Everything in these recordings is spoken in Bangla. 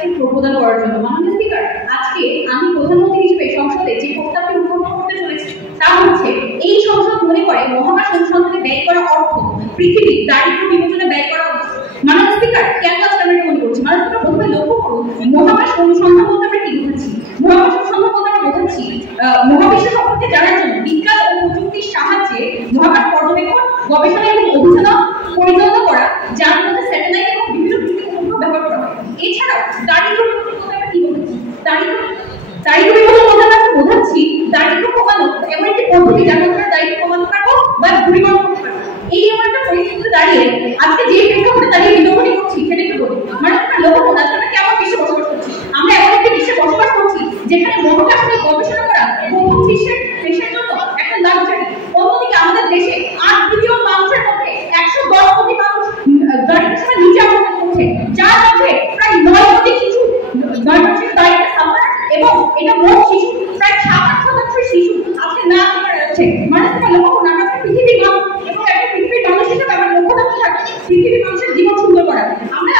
একটি প্রদান করার জন্য। মাননীয় স্পিকার, আজকে আমি প্রধানমন্ত্রী হিসেবে সংসদে যে প্রস্তাবটি উত্থাপন করতে চলেছি তা হচ্ছে এই সংসদ মনে করে মহাকাশ অনুসন্ধানে ব্যয় করা অর্থ পৃথিবীর দারিদ্র্য বিমোচনে ব্যয় করা উচিত। মাননীয় স্পিকার, কেন আজকে আমরা মনে করছি? মাননীয় স্পিকার, প্রথমে লক্ষ্য করুন মহাকাশ অনুসন্ধান বলতে আমরা কি বোঝাচ্ছি। মহাকাশ অনুসন্ধান বলতে আমরা বোঝাচ্ছি মহাবিশ্ব সম্পর্কে জানার জন্য বিজ্ঞান ও প্রযুক্তির সাহায্যে মহাকাশ পর্যবেক্ষণ, গবেষণা এবং অভিযান পরিচালনা করা, যার মধ্যে স্যাটেলাইট এবং বিভিন্ন উপগ্রহ ব্যবহার করা হয়। এছাড়াও দারিদ্র্য বিমোচন বলতে আমরা কি বোঝাচ্ছি? দারিদ্র্য বিমোচন বলতে আমরা বোঝাচ্ছি দারিদ্র্য কমানো এমন একটি পদ্ধতি যার মধ্যে দারিদ্র্য কমাতে পারবো বা দূরীকরণ করতে পারবো। এই এমন একটা পরিস্থিতিতে দাঁড়িয়ে আজকে যে প্রেক্ষাপটে দাঁড়িয়ে বিজ্ঞাপনী করছি সেটা একটু বলি। মানে আমরা লক্ষ্য করুন আজকে আমরা কেমন বিশ্বে বসবাস করছি। আমরা এমন একটি বিশ্বে বসবাস করছি যেখানে মহাকাশ নিয়ে গবেষণা করা প্রথম বিশ্বের দেশের জন্য একটা লাক্সারি। অন্যদিকে আমাদের দেশে 8 বিলিয়ন মানুষের মধ্যে 110 কোটি মানুষ দারিদ্র্যের নিচে অবস্থান করছে, যার মধ্যে প্রায় 9 কোটি শিশু দারিদ্র্যের সাফার, এবং এটা মোট শিশু প্রায় 7-8% শিশু আজকে না খেয়ে রয়েছে। মানে সেটা লক্ষ্য করুন আমরা পৃথিবীর মানুষ এবং একটা পৃথিবীর মানুষ হিসেবে আমার লক্ষ্য রাখতে থাকি পৃথিবীর মানুষের জীবন সুন্দর করা। আমরা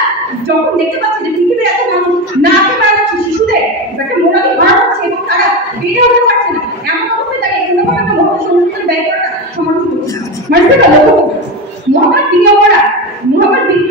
যখন দেখতে পাচ্ছি যে পৃথিবীর এত মানুষ না খেয়ে মারা যাচ্ছে, শিশুদের একটা মোটামুটি ভাড়া হচ্ছে এবং তারা বেড়ে উঠতে পারছে না, এমন অবস্থায় তাকে কোনো কোনো একটা মহাকাশ অনুসন্ধান ব্যয় করাটা সমর্থন করছে না। মানে সেটা লক্ষ্য করুন মহাকাশ বিনিয়োগ করা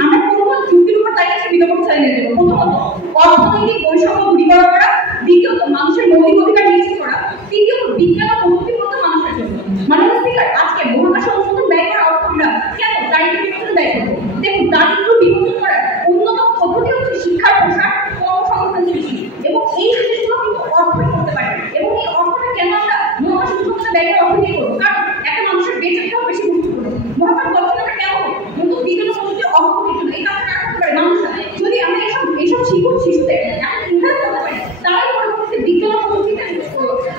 আমরা কোনো চুক্তির উপর তাই কাছে বিজ্ঞাপন চালিয়ে দেবো। প্রথমত অর্থনৈতিক বৈষম্য দূরীকরণ করা, দ্বিতীয়ত মানুষের মৌলিক অধিকার নিশ্চিত করা, তৃতীয়ত বিজ্ঞান ও প্রযুক্তির মতো মানুষের জন্য। মাননীয় স্পিকার, আজকে মহাকাশ অনুসন্ধান ব্যয় করা অর্থ আমরা কেন দারিদ্র্য বিমোচনে ব্যয় করবো? দেখুন, দারিদ্র্য বিমোচন করার অন্যতম পদ্ধতি হচ্ছে শিক্ষার প্রসার, কর্মসংস্থান সৃষ্টি, এবং এই জিনিসগুলো কিন্তু অর্থই করতে পারে। এবং এই অর্থটা কেন আমরা মহাকাশ অনুসন্ধানে ব্যয় করা অর্থ দিয়ে করবো? কারণ একটা মানুষের বেঁচে থাকাও বেশি গুরুত্বপূর্ণ। মহাকাশ গবেষণাটা কেন হবে? কিন্তু বিজ্ঞান ও প্রযুক্তির অগ্রগতির জন্য। এই কাজটা কারা করতে পারে? মানুষরা। যদি আমরা এইসব শিশুদের এখন ইনভেস্ট করতে পারি, তারাই পরবর্তীতে বিজ্ঞান ও প্রযুক্তিতে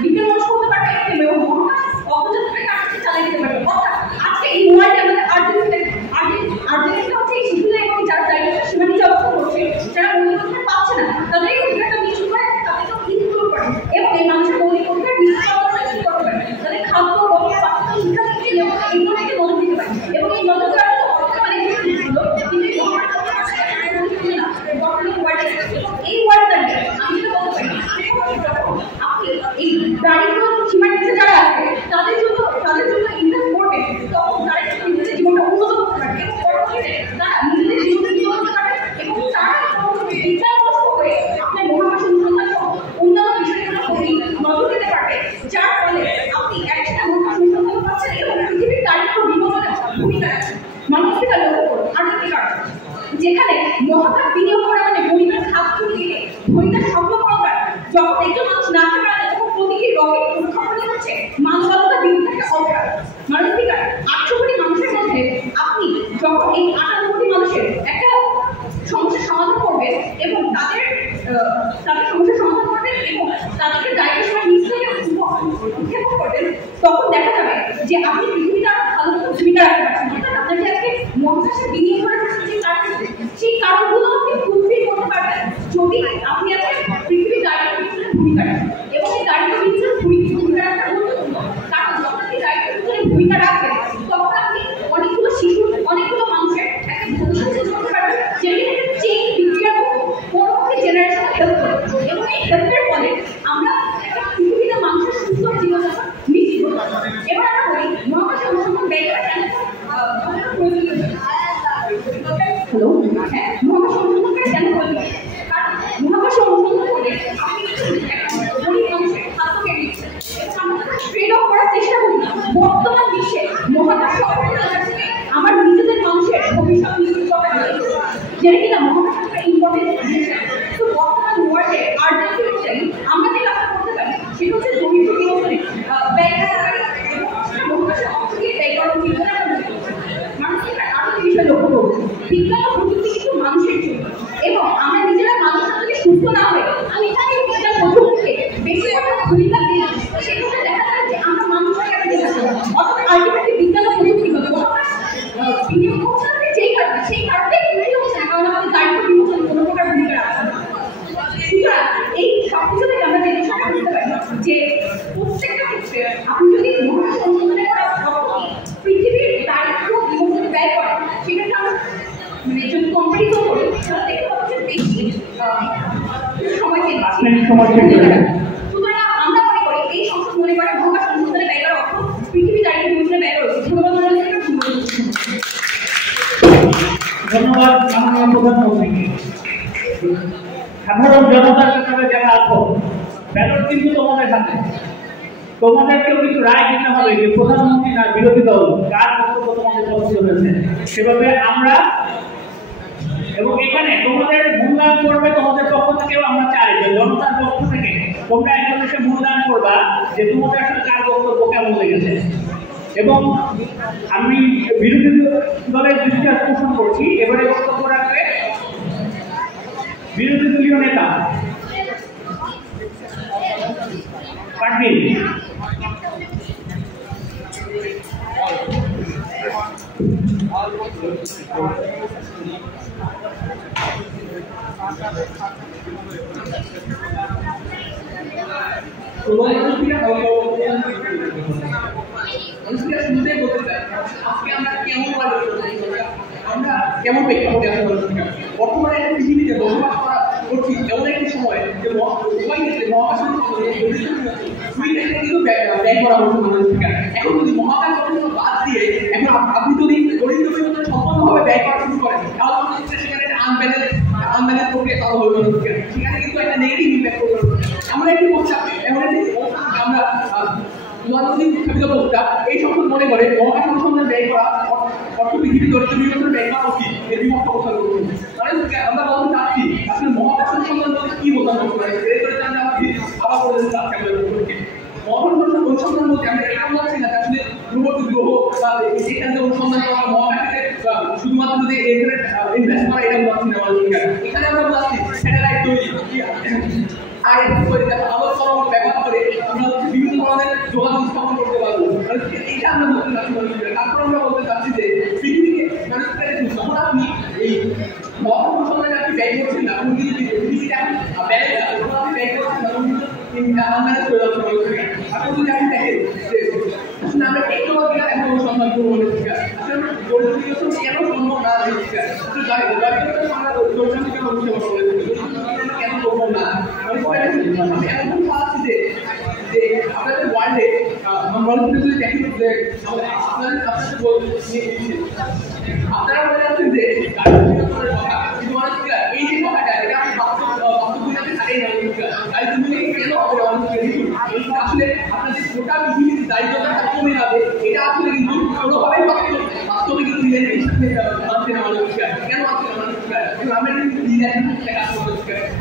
বিজ্ঞান মানুষ করতে পারবে এবং মহাকাশ অগ্রযাত্রাকে কাছে চালিয়ে দিতে পারবে। অর্থাৎ আজকে এই ওয়ার্ল্ডে আমাদের আর্জেন্টিনা হচ্ছে এই শিশুদের এবং যারা দারিদ্র্যের সীমা নিচে অবস্থান করছে, যারা মৌলিক অধিকার পাচ্ছে না, তাদের অধিকারটা নিশ্চিত করে তাদেরকে ইনক্লুড করে এবং এই মানুষের মৌলিক অধিকার নিশ্চিত করতে পারে। তাদের খাদ্য, বস্ত্র, বাসস্থান, শিক্ষা দিতে এগুলো থেকে নজর দিতে পারে এবং এই নজর দেওয়ার জন্য অর্থ অনেক কিছু ছিল, কিন্তু এই ওয়ার্ল্ডে আমি যেটা বলতে পারি আপনি এই দারিদ্র্য সীমার নিচে যারা আছে তাদের জন্য ইনভেস্ট করবেন, তখন তারা নিজেদের জীবনটা উন্নত করতে পারবে এবং পরবর্তীতে তারা নিজেদের জীবনকে উন্নত করতে পারবে এবং তারা বিজ্ঞান নষ্ট করে আপনার মহাকাশ অনুসন্ধান সহ অন্যান্য বিষয়গুলো নজর দিতে পারবে, যার ফলে আপনি একটা মহাকাশ অনুসন্ধান পাচ্ছেন এবং পৃথিবীর দারিদ্র্য বিমোচনে ভূমিকা রাখছেন। মানসিকতা লক্ষ্য করুন আরেকটি কারণ, যেখানে মহাকাশ বিনিয়োগ করা মানে গরিবের খাদ্য দিয়ে ধনীদের স্বপ্ন পূরণ করা। যখন একজন মানুষ না খেতে পারে তখন প্রতিটি রকেট উৎক্ষেপণই হচ্ছে মানবতার বিরুদ্ধে একটা অপরাধ। মাননীয় স্পিকার, 800 কোটি মানুষের মধ্যে আপনি যখন এই 58 কোটি মানুষের একটা সমস্যার সমাধান করবেন এবং তাদের সমস্যার সমাধান করবেন এবং তাদেরকে দায়িত্ব সময় নিজ থেকে উৎক্ষেপণ করবেন, তখন দেখা যাবে যে আপনি পৃথিবীটা ভালো মতো ভূমিকা রাখতে পারছেন। অর্থাৎ আপনার যে আজকে মহাকাশে বিনিয়োগ করার যে কারণ, সেই কারণগুলো আপনি ফুলফিল করতে পারবেন যদি আপনি আজকে পৃথিবীর দারিদ্র্য বিমোচনে ভূমিকা রাখেন। এবং এই দারিদ্র্য বিমোচনে ভূমিকা রাখাটা গুরুত্বপূর্ণ, কারণ যখন আপনি দারিদ্র্য বিমোচনে ভূমিকা রাখবেন তখন আপনি অনেকগুলো শিশু, অনেকগুলো মানুষের একটা ভবিষ্যৎ তৈরি করতে পারবেন, যেখানে একটা চেইন বিক্রিয়া পরবর্তী জেনারেশনে হেল্প করে এবং এই হেল্পের ফলে আমরা একটা পৃথিবীতে মানুষের সুস্থ জীবনযাপন নিশ্চিত করতে পারবো। এবার আমরা বলি মহাকাশ অনুসন্ধান ব্যয় করা কেন প্রয়োজনীয়? হ্যালো, হ্যাঁ, মহাকাশ অনুসন্ধান করে কেন প্রয়োজনীয়? কারণ মহাকাশ অনুসন্ধান করে আপনি গরিব মানুষের খাদ্য কেটে দিচ্ছেন এবং আমরা ট্রেড অফ করার চেষ্টা করি। বর্তমান বিশ্বে মহাকাশ থেকে আমার নিজেদের মানুষের ভবিষ্যৎ নিশ্চিত করতে পারি, যেটা কিনা মহাকাশ একটা ইম্পর্টেন্ট জিনিস। তো বর্তমান ওয়ার্ল্ডে আর্জেন্ট অনুযায়ী আমরা যে কাজটা করতে পারি সেটা হচ্ছে দরিদ্র বিমোচনে ব্যয় করতে পারি এবং মহাকাশের অর্থ দিয়ে ব্যয় করা উচিত বলে আমরা মনে করি। মানুষের আরো একটি বিষয় লক্ষ্য করবো, বিজ্ঞান ও প্রযুক্তি কিন্তু মানুষের জন্য এবং আমরা নিজেরা মানুষরা যদি সুস্থ না হয় আমি চাই বিজ্ঞান প্রযুক্তিকে বেশি ভূমিকা দিই, সেক্ষেত্রে দেখা যায় যে আমরা মানুষরা কেন দিয়ে থাকবো। অর্থাৎ আলটিমেটলি বিজ্ঞান ও প্রযুক্তি বিনিয়োগ করছে যেই কারণে সেই কারণে হচ্ছে না, কারণ আমাদের দারিদ্র্য বিমোচনে কোনো প্রকার ভূমিকা রাখছে না। ট্রেনিং সময় শেষ হয়ে যায়। সুতরাং আমরা মনে করি এই সংসদ মনে করে মহাকাশ অনুসন্ধানে ব্যয় করা অর্থ পৃথিবী দাঁড়িয়ে বিবেচনা ব্যয় করা উচিত। ধন্যবাদ মাননীয় প্রধানমন্ত্রীকে। সাধারণ জনতার কাছে যারা আছো, ব্যালট কিন্তু তোমাদের হাতে, তোমাদেরকেও কিছু রায় দিতে হবে যে প্রধানমন্ত্রী না বিরোধী দল কার বক্তব্য তোমাদের পছন্দ হয়েছে। সেভাবে আমরা এবং এখানে তোমাদের মূল্যায়ন করবে তোমাদের পক্ষ থেকেও আমরা চাই যে জনতার পক্ষ থেকে তোমরা একজন এসে মূল্যায়ন করবা যে তোমাদের আসলে কার বক্তব্য কেমন লেগেছে। এবং আমি বিরোধী দলের দৃষ্টি আকর্ষণ করছি, এবারে বক্তব্য রাখবে বিরোধী দলীয় নেতা পারভীন। আমরা কেমন প্রেক্ষাপটে আছি বর্তমানে পৃথিবীতে বসবাস করছি এমন একটি সময় যে মহাকাশ কিন্তু ব্যয় করা হচ্ছে। এখন যদি মহাকাশ বাদ দিয়ে এখন আপনি যদি গণিত সম্পূর্ণভাবে ব্যয় করা শুরু করেন তাহলে সেখানে আনব্যালেন্স প্রক্রিয়া চালু হবে। সেখানে কিন্তু একটা নেগেটিভ ইম্প্যাক্ট করবে। এমন একটি আমরা এই সংসদ মনে করে মহাকাশ অনুসন্ধান ব্যয় করা অর্থ পৃথিবী দরিদ্র বিবেচনা ব্যয় করা উচিত এর বিভক্ত অবস্থান করছি। আমরা বলতে চাচ্ছি আসলে মহাকাশ অনুসন্ধান বলতে কি বোঝানো হতে পারে আবার বলে চাচ্ছি মহাকাশ অনুসন্ধান বলতে আমরা এটা বলছি না আসলে গ্রহ বা এখানে অনুসন্ধান করা মহাকাশে শুধুমাত্র যে ইনভেস্ট করা এটা বলছি না। এখানে আমরা বলছি স্যাটেলাইট তৈরি আর আলোর তরঙ্গ ব্যবহার করে আমরা বিভিন্ন ধরনের যোগাযোগ স্থাপন করতে পারবো। এটা আমরা বলতে চাচ্ছি। তারপর আমরা বলতে চাচ্ছি যে পৃথিবীকে যখন আপনি এই মহাকাশ অনুসন্ধানে আপনি ব্যয় করছেন না আপনি যদি পৃথিবীতে আপনি ব্যয় করছেন তখন কিন্তু আনব্যালেন্স হয়ে যাচ্ছে। আপনি যদি আপনি দেখেন যে আসলে আমরা টেকনোলজিটা এখন অনুসন্ধান করবো আসলে আমরা কেন সম্ভব না কেন করবো না আপনাদের ওয়ার্ল্ডে আপনারা বলে যাচ্ছেন যে এই যে কথাটা এটা আমি কেন আসলে আপনাদের গোটা পৃথিবীর দারিদ্রতা কমে যাবে এটা আসলে কিন্তু কোনোভাবেই বাস্তবে কিন্তু মানছে না মানুষ কেন মানছে না মানুষ আমরা কিন্তু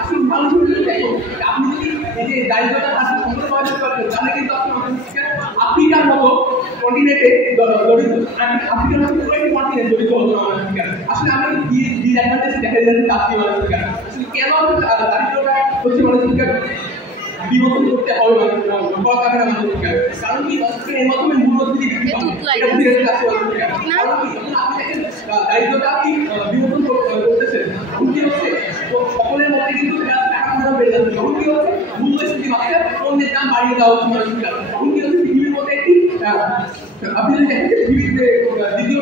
আসলে মানুষ দেখো আপনি যদি এই যে দারিদ্রতা তাহলে কিন্তু আফ্রিকার মতো কন্টিনেন্টে আফ্রিকার মতো পুরো একটি কন্টিনেন্ট জড়িত হতো আসলে আমরা ডিসঅ্যাডভান্টেজ দেখা যাচ্ছে চাকরি মানুষ কেন দারিদ্রতা হচ্ছে মানুষকে বিবর্তন করতে হবে কারণ কি এর মাধ্যমে মূল্যবৃদ্ধি দারিদ্রতা আপনি বিবর্তন করতেছেন কি হচ্ছে সকলের মধ্যে কিন্তু বেড়ে যাচ্ছে তখন কি হচ্ছে মূল্যস্ফীতি বাড়ছে পণ্যের দাম বাড়িয়ে দেওয়া হচ্ছে মানুষকে তখন কি হচ্ছে পৃথিবীর মধ্যে একটি আপনি যদি দেখেন পৃথিবীতে দ্বিতীয়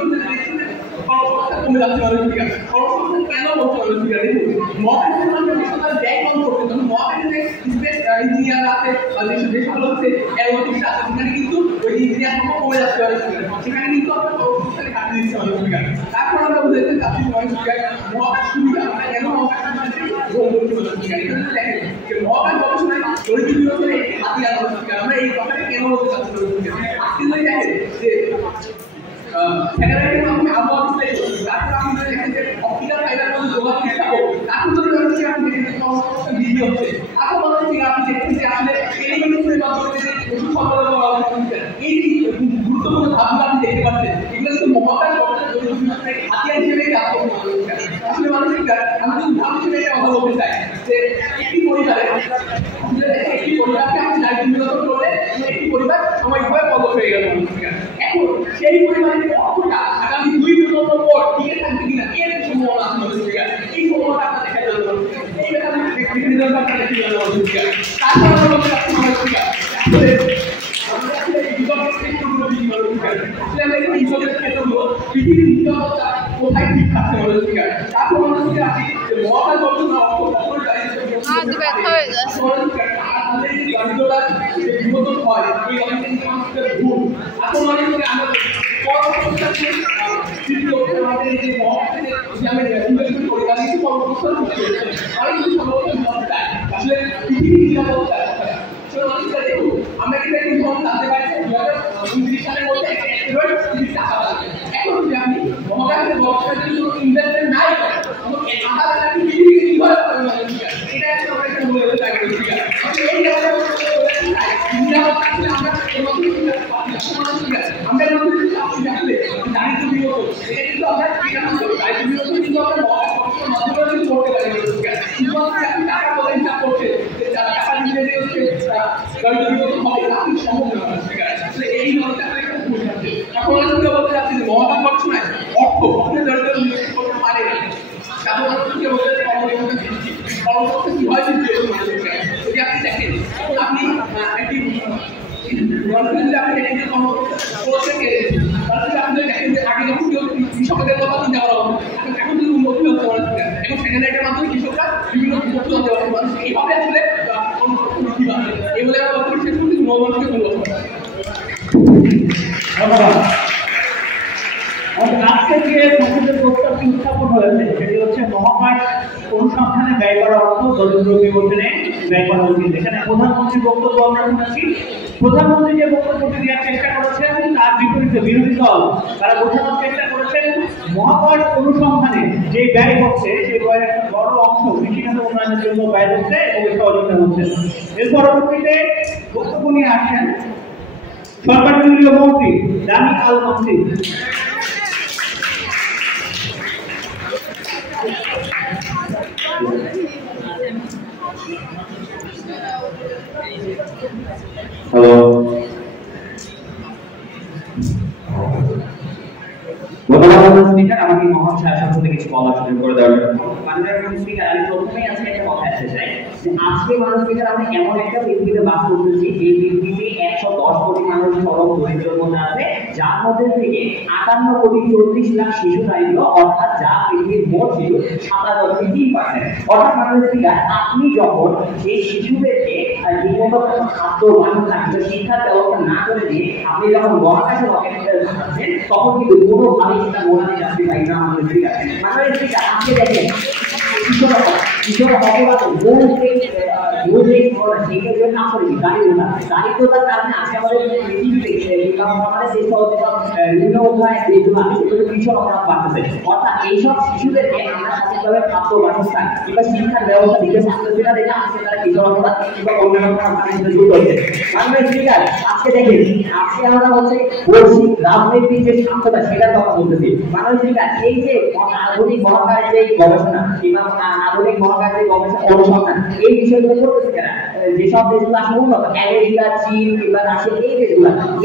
কর্মসংস্থান কমে যাচ্ছে মানুষকে কর্মসংস্থান কেন বলছে মানুষকে দেখুন মহাকাশের মানুষের ব্যয় কম করছে তখন মহাকাশে স্পেস ইঞ্জিনিয়ার আছে যেগুলো হচ্ছে অ্যারোনটিক্স আছে সেখানে কিন্তু ওই ইঞ্জিনিয়ার সংখ্যা কমে যাচ্ছে সেখানে কিন্তু আপনার কর্মসংস্থানে কাটিয়ে দিচ্ছে মানুষকে তারপর আমরা বলতে চাচ্ছি মানুষকে মহাকাশ সুবিধা আমরা কেন মহাকাশ গ্রহণ করছি মানুষকে এখানে দেখেন যে মহাকাশ গবেষণায় দরিদ্র বিরোধী একটি হাতিয়ার মানুষকে আমরা এই কথাটা কেন বলতে চাচ্ছি মানুষকে আজকে যদি দেখেন যে স্যাটেলাইটের মাধ্যমে আবহাওয়া বিশ্লেষণ তারপর আপনি যদি দেখেন যে অপটিক্যাল ফাইবার মধ্যে যোগাযোগ স্থাপন তারপর যদি মানুষকে আপনি দেখেন যে কর্মসংস্থান বৃদ্ধি হচ্ছে তারপর মানুষকে আপনি দেখেন যে আসলে টেলিমেডিসিনের মাধ্যমে যে ওষুধ সরবরাহ করা হচ্ছে এই গুরুত্বপূর্ণ ধাপগুলো আপনি দেখতে পাচ্ছেন এগুলো কিন্তু মহাকাশ গবেষণার হাতিয়ার হিসেবে কাজ করছে আসলে মানুষকে আমরা যদি ধাপ হিসেবে একটা কথা বলতে চাই যে একটি পরিবারে একটি পরিবারকে আপনি দায়িত্ব নির্বাচন করলে একটি পরিবার সাময়িকভাবে পদক হয়ে গেল এখন সেই পরিবারের অর্থটা আগামী 2 বছর পর টিকে থাকবে কিনা এর সম্ভাবনা আছে এই সম্ভাবনা আপনার দেখা যাবে এই ব্যাপারে আপনার দেখে যাবে তারপর আমরা বলতে চাচ্ছি মানুষকে আসলে আমরা আসলে এই বিগত ক্ষেত্রগুলো বিক্রি করবো আসলে আমরা এই বিগতের ক্ষেত্রগুলো পৃথিবীর নিরাপত্তা কোথায় ঠিক থাকছে মানুষকে তারপর মানুষকে আসি যে মহাকাশ গবেষণা অর্থ আমাদের যে দারিদ্রতা যে বিমোচন হয় এই অনেকদিন মানুষের ভুল এখন অনেকে আমরা আমাদের যে মহাকাশে যে আমি ইনভেস্টমেন্ট করি তার কিছু কর্মসংস্থান হচ্ছে অনেক কিছু সম্ভবত আসলে পৃথিবী নিরাপদ আমরা কিন্তু একটি ফোন জানতে পারি 2029 সালের মধ্যে টাকা লাগবে এখন যদি আপনি মহাকাশে ব্যবসার জন্য ইনভেস্টমেন্ট নাই তখন এই টাকা লাগবে পৃথিবীকে কিভাবে পাবেন এটা একটা আমরা একটা মূল্য থাকে ঠিক আছে এই জায়গায় আমরা আমরা যদি আপনি জানলে দারিদ্র বিরোধ এটা কিন্তু আমরা দারিদ্র বিরোধ কিন্তু আমরা মহাকাশের মাধ্যমে কিন্তু করতে পারি ঠিক আছে শুধুমাত্র আপনি টাকা বলে হিসাব করছে যে টাকা দিলে যে হচ্ছে দারিদ্র বিরোধ হবে আপনি সম্ভব না ঠিক আছে এই ধরনের একটা ভুল আছে এখন আমরা বলতে চাচ্ছি যে মহাকাশ গবেষণায় অর্থ আপনি দারিদ্র নিশ্চিত করতে পারে না তারপর অর্থকে বলতে কর্মসংস্থান কি হয় যদি আপনি দেখেন আপনি একটি কৃষকদের কথা চিন্তা করা হবে এখন যদি উন্নতি হতে পারে এবং সেখানে এটার মাধ্যমে কৃষকরা বিভিন্ন উন্নতি হতে পারে মানুষ এইভাবে আসলে বৃদ্ধি পাবে এই বলে আমরা বলতে শেষ করছি নবমানকে ধন্যবাদ। আজকে যে সংসদের প্রস্তাবটি উত্থাপন হয়েছে সেটি হচ্ছে মহাকাশ অনুসন্ধানে ব্যয় করা অর্থ দরিদ্র বিমোচনে ব্যয় করা উচিত। এখানে প্রধানমন্ত্রীর বক্তব্য আমরা শুনেছি। প্রধানমন্ত্রী যে বক্তব্যটি দেওয়ার চেষ্টা করেছেন তার বিপরীতে বিরোধী দল তারা বোঝানোর চেষ্টা করেছেন মহাকাশ অনুসন্ধানে যে ব্যয় হচ্ছে সেই ব্যয়ের একটা বড় অংশ কৃষিখাত উন্নয়নের জন্য ব্যয় হচ্ছে এবং সহযোগিতা হচ্ছে। এর পরবর্তীতে বক্তব্য নিয়ে আসেন সরকারদলীয় মন্ত্রী রানী আল মন্ত্রী। হ্যালো, স্পিকার আমাকে মহান শাসক থেকে কিছু বলার সুযোগ করে দেওয়ার জন্য মাননীয় স্পিকার আমি প্রথমেই আজকে একটা কথা আসতে চাই যে আজকে মাননীয় স্পিকার আমরা এমন একটা পৃথিবীতে বাস করতেছি এই পৃথিবীতে 110 কোটি মানুষ চরম দরিদ্রের মধ্যে আছে যার মধ্যে থেকে 58 কোটি 34 লাখ শিশু দারিদ্র অর্থাৎ যা পৃথিবীর মোট শিশু 57.3%। অর্থাৎ মাননীয় স্পিকার আপনি যখন সেই শিশুদেরকে ঠিকমতো খাদ্য বান্ধব শিক্ষার ব্যবস্থা না করে দিয়ে আপনি যখন মহাকাশে রকেট পাঠাচ্ছেন তখন কিন্তু কোনোভাবে সেটা মোড়াতে যাচ্ছে পাই না আমাদের স্পিকার। মাননীয় স্পিকার আপনি দেখেন দারিদ্রতার কারণে আজকে আমাদের পৃথিবীতে আমাদের দেশ বিভিন্ন অধ্যায় কৃষক অপরাধ বাড়তেছে। অর্থাৎ এইসব শিশুদেরকে আমরা সঠিকভাবে খাদ্য বাসস্থান কিংবা শিক্ষার ব্যবস্থা দিতে পারতেছি না দেখে আজকে তারা কৃষক অপরাধ কিংবা অন্যান্য অপরাধের যুক্ত হচ্ছে। মাননীয় স্পিকার আজকে দেখেন আজকে আমরা হচ্ছে বৈশ্বিক রাজনৈতিক যে স্বার্থতা সেটার কথা বলতেছি। মাননীয় স্পিকার এই যে আধুনিক মহাকাশ যে গবেষণা কিংবা আধুনিক মহাকাশের গবেষণা অনুসন্ধান এই বিষয়গুলো করতেছে কেনা যেসব দেশগুলো আসলে উন্নত আমেরিকা চীন কিংবা রাশিয়া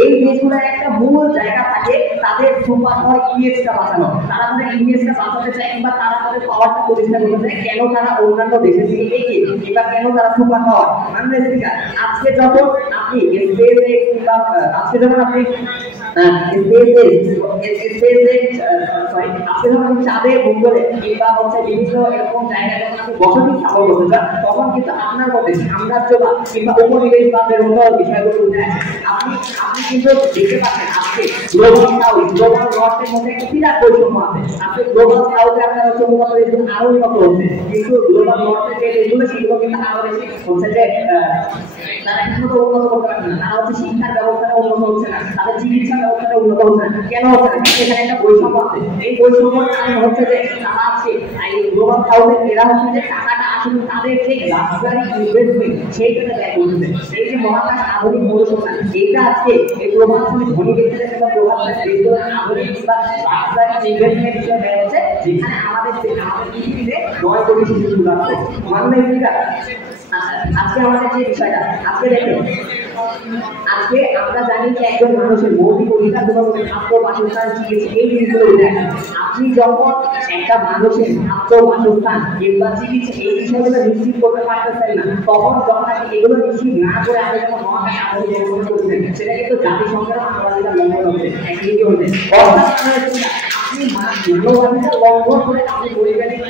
এই দেশগুলোর একটা মূল জায়গা থাকে তাদের সুপার পাওয়ার ইমেজটা বাঁচানো। তারা তাদের ইমেজটা বাঁচাতে চায় কিংবা তারা তাদের পাওয়ারটা প্রতিষ্ঠা করতে চায় কেন তারা অন্যান্য দেশের থেকে এগিয়ে কিংবা কেন তারা সুপার পাওয়ার। মাননীয় স্পিকার আজকে যখন আপনি স্পেসে কিংবা আজকে যখন আপনি চাঁদের মঙ্গলে কিংবা হচ্ছে বিভিন্ন এরকম জায়গায় যখন আপনি বসতি স্থাপন করতে চান তখন কিন্তু আপনার মধ্যে সাম্রাজ্যবাদ কিংবা উপনিবেশবাদের মতো বিষয়গুলো উঠে আসে। আপনি কিন্তু দেখতে পাচ্ছেন আজকে গ্লোবাল সাউথ গ্লোবাল নর্থের মধ্যে একটা বিরাট বৈষম্য আছে। আজকে গ্লোবাল সাউথে আপনার হচ্ছে উন্নত দেশগুলো আরো উন্নত হচ্ছে কিন্তু গ্লোবাল নর্থের যে দেশগুলো সেগুলো কিন্তু আরো বেশি হচ্ছে যে তারা ঠিকমতো উন্নত করতে পারছে না। তারা হচ্ছে শিক্ষার ব্যবস্থাটা উন্নত হচ্ছে না, তাদের চিকিৎসা ব্যবস্থাটা উন্নত হচ্ছে না। কেন হচ্ছে না? এখানে একটা বৈষম্য আছে। এই বৈষম্যের কারণে হচ্ছে যে তারা আছে এই গ্লোবাল সাউথের এরা হচ্ছে যে টাকাটা আসলে তাদের যে লাক্সারি ইনভেস্টমেন্ট সেইটাতে ব্যয় করতেছে। এই যে মহাকাশ আধুনিক অনুসন্ধান এটা আজকে এই প্রভাবশালী ধনী ব্যক্তিদের একটা প্রভাবশালী দেশগুলোর আধুনিক কিংবা লাক্সারি ইনভেস্টমেন্ট হিসেবে ব্যয় হচ্ছে যেখানে আমাদের পৃথিবীতে 9 কোটি শিশু আছে। মাননীয় স্পিকার আজকে আমাদের যে বিষয়টা আজকে দেখেন আজকে আমরা জানি যে একজন মানুষের মৌলিক অধিকারগুলো খাদ্য বাসস্থান চিকিৎসা এই জিনিসগুলো উঠে আসে। আপনি যখন একটা মানুষের খাদ্য বাসস্থান কিংবা চিকিৎসা এই বিষয়গুলো নিশ্চিত করতে পারতেছেন না তখন যখন আপনি এগুলো নিশ্চিত না করে আপনি যখন মহাকাশে আধুনিক করছেন সেটা কিন্তু জাতিসংঘের মানবাধিকার লঙ্ঘন হচ্ছে একদিকে হচ্ছে। অর্থাৎ আপনি মানবাধিকার লঙ্ঘন করে আপনি বৈজ্ঞানিক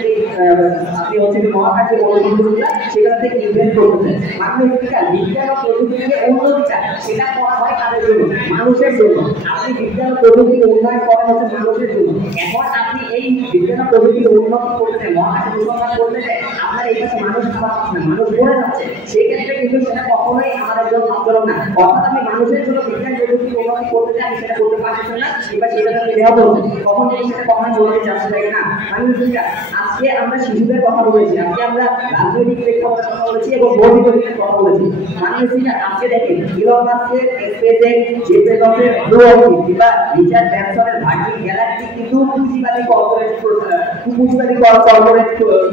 আপনি হচ্ছে মহাকাশে অনুসন্ধানগুলো সেগুলোতে ইনভেস্ট করতেছেন। মানবাধিকার বিজ্ঞান ও প্রযুক্তিকে উন্নতি চায়, সেটা করা হয় কাদের জন্য? মানুষের জন্য। আপনি বিজ্ঞান ও প্রযুক্তিকে উন্নয়ন করেন হচ্ছে মানুষের জন্য। এখন আপনি এই বিজ্ঞান ও প্রযুক্তিকে উন্নত করতে মহাকাশে অনুসন্ধান করতে চাই, আপনার এই কাছে মানুষ খাবার পাচ্ছে না, মানুষ পড়ে যাচ্ছে, সেক্ষেত্রে কিন্তু সেটা কখনোই আমাদের জন্য ভাবজনক না। অর্থাৎ আমি মানুষের জন্য বিজ্ঞান প্রযুক্তিকে উন্নতি করতে চাই, আমি সেটা করতে পারছি না, কিংবা সেটা থেকে দেওয়া হচ্ছে তখন কিন্তু সেটা কখনোই বলতে চাচ্ছি তাই না। মানুষরা আজকে আমরা শিশুদের কথা বলেছি, আজকে আমরা রাজনৈতিক প্রেক্ষাপটের কথা বলেছি এবং ভৌতিক দিকের কথা বলেছি। মানুষরা আজকে দেখেন ইলন মাস্কের স্পেসএক্স, জেফ বেজোসের ব্লু অর্বিট কিংবা রিচার্ড ব্র্যানসনের ভার্জিন গ্যালাক্সি কিন্তু পুঁজিবাদী কর্পোরেট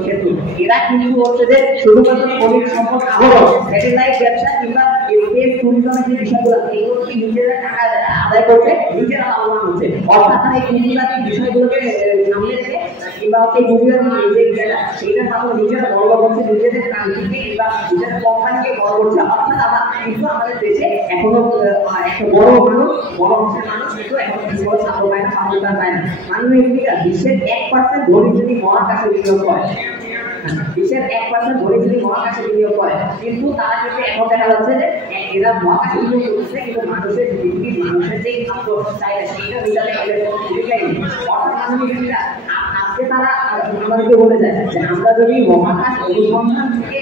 ক্ষেত্র। এরা কিন্তু হচ্ছে যে শুধুমাত্র খনিজ সম্পদ আহরণ, স্যাটেলাইট ব্যবসা কিংবা স্পেস ট্যুরিজমের যে বিষয়গুলো এগুলো কি নিজেরা টাকা আদায় করছে, নিজেরা লাভবান হচ্ছে। অর্থাৎ তারা এই পুঁজিবাদী বিষয়গুলোকে সামনে রেখে কিংবা হচ্ছে পুঁজিবাদী যে বিষয়টা সেইটার মাধ্যমে নিজেরা গর্ব করছে, নিজেদের কান্ট্রিকে কিংবা নিজেদের কোম্পানিকে গর্ব করছে। অর্থাৎ আমরা কিন্তু আমাদের দেশে এখনো একটা বড় মানুষ, বড় অংশের মানুষ কিন্তু এখন কিছু বড় ছাত্র পায় না, ছাত্রতা পায় না। মাননীয় বিশ্বের 1% ধনী যদি মহাকাশে বিনিয়োগ করে, বিশ্বের 1% ধরে যদি মহাকাশে বিনিয়োগ করে, কিন্তু তারা কিন্তু এখন দেখা যাচ্ছে যে এরা মহাকাশে বিনিয়োগ করছে কিন্তু মানুষের পৃথিবীর মানুষের যে খাদ্য চাহিদা সেইটা মেটাতে অর্থাৎ মাননীয় আজকে তারা আমাদেরকে বলে যায় যে আমরা যদি মহাকাশ অনুসন্ধান থেকে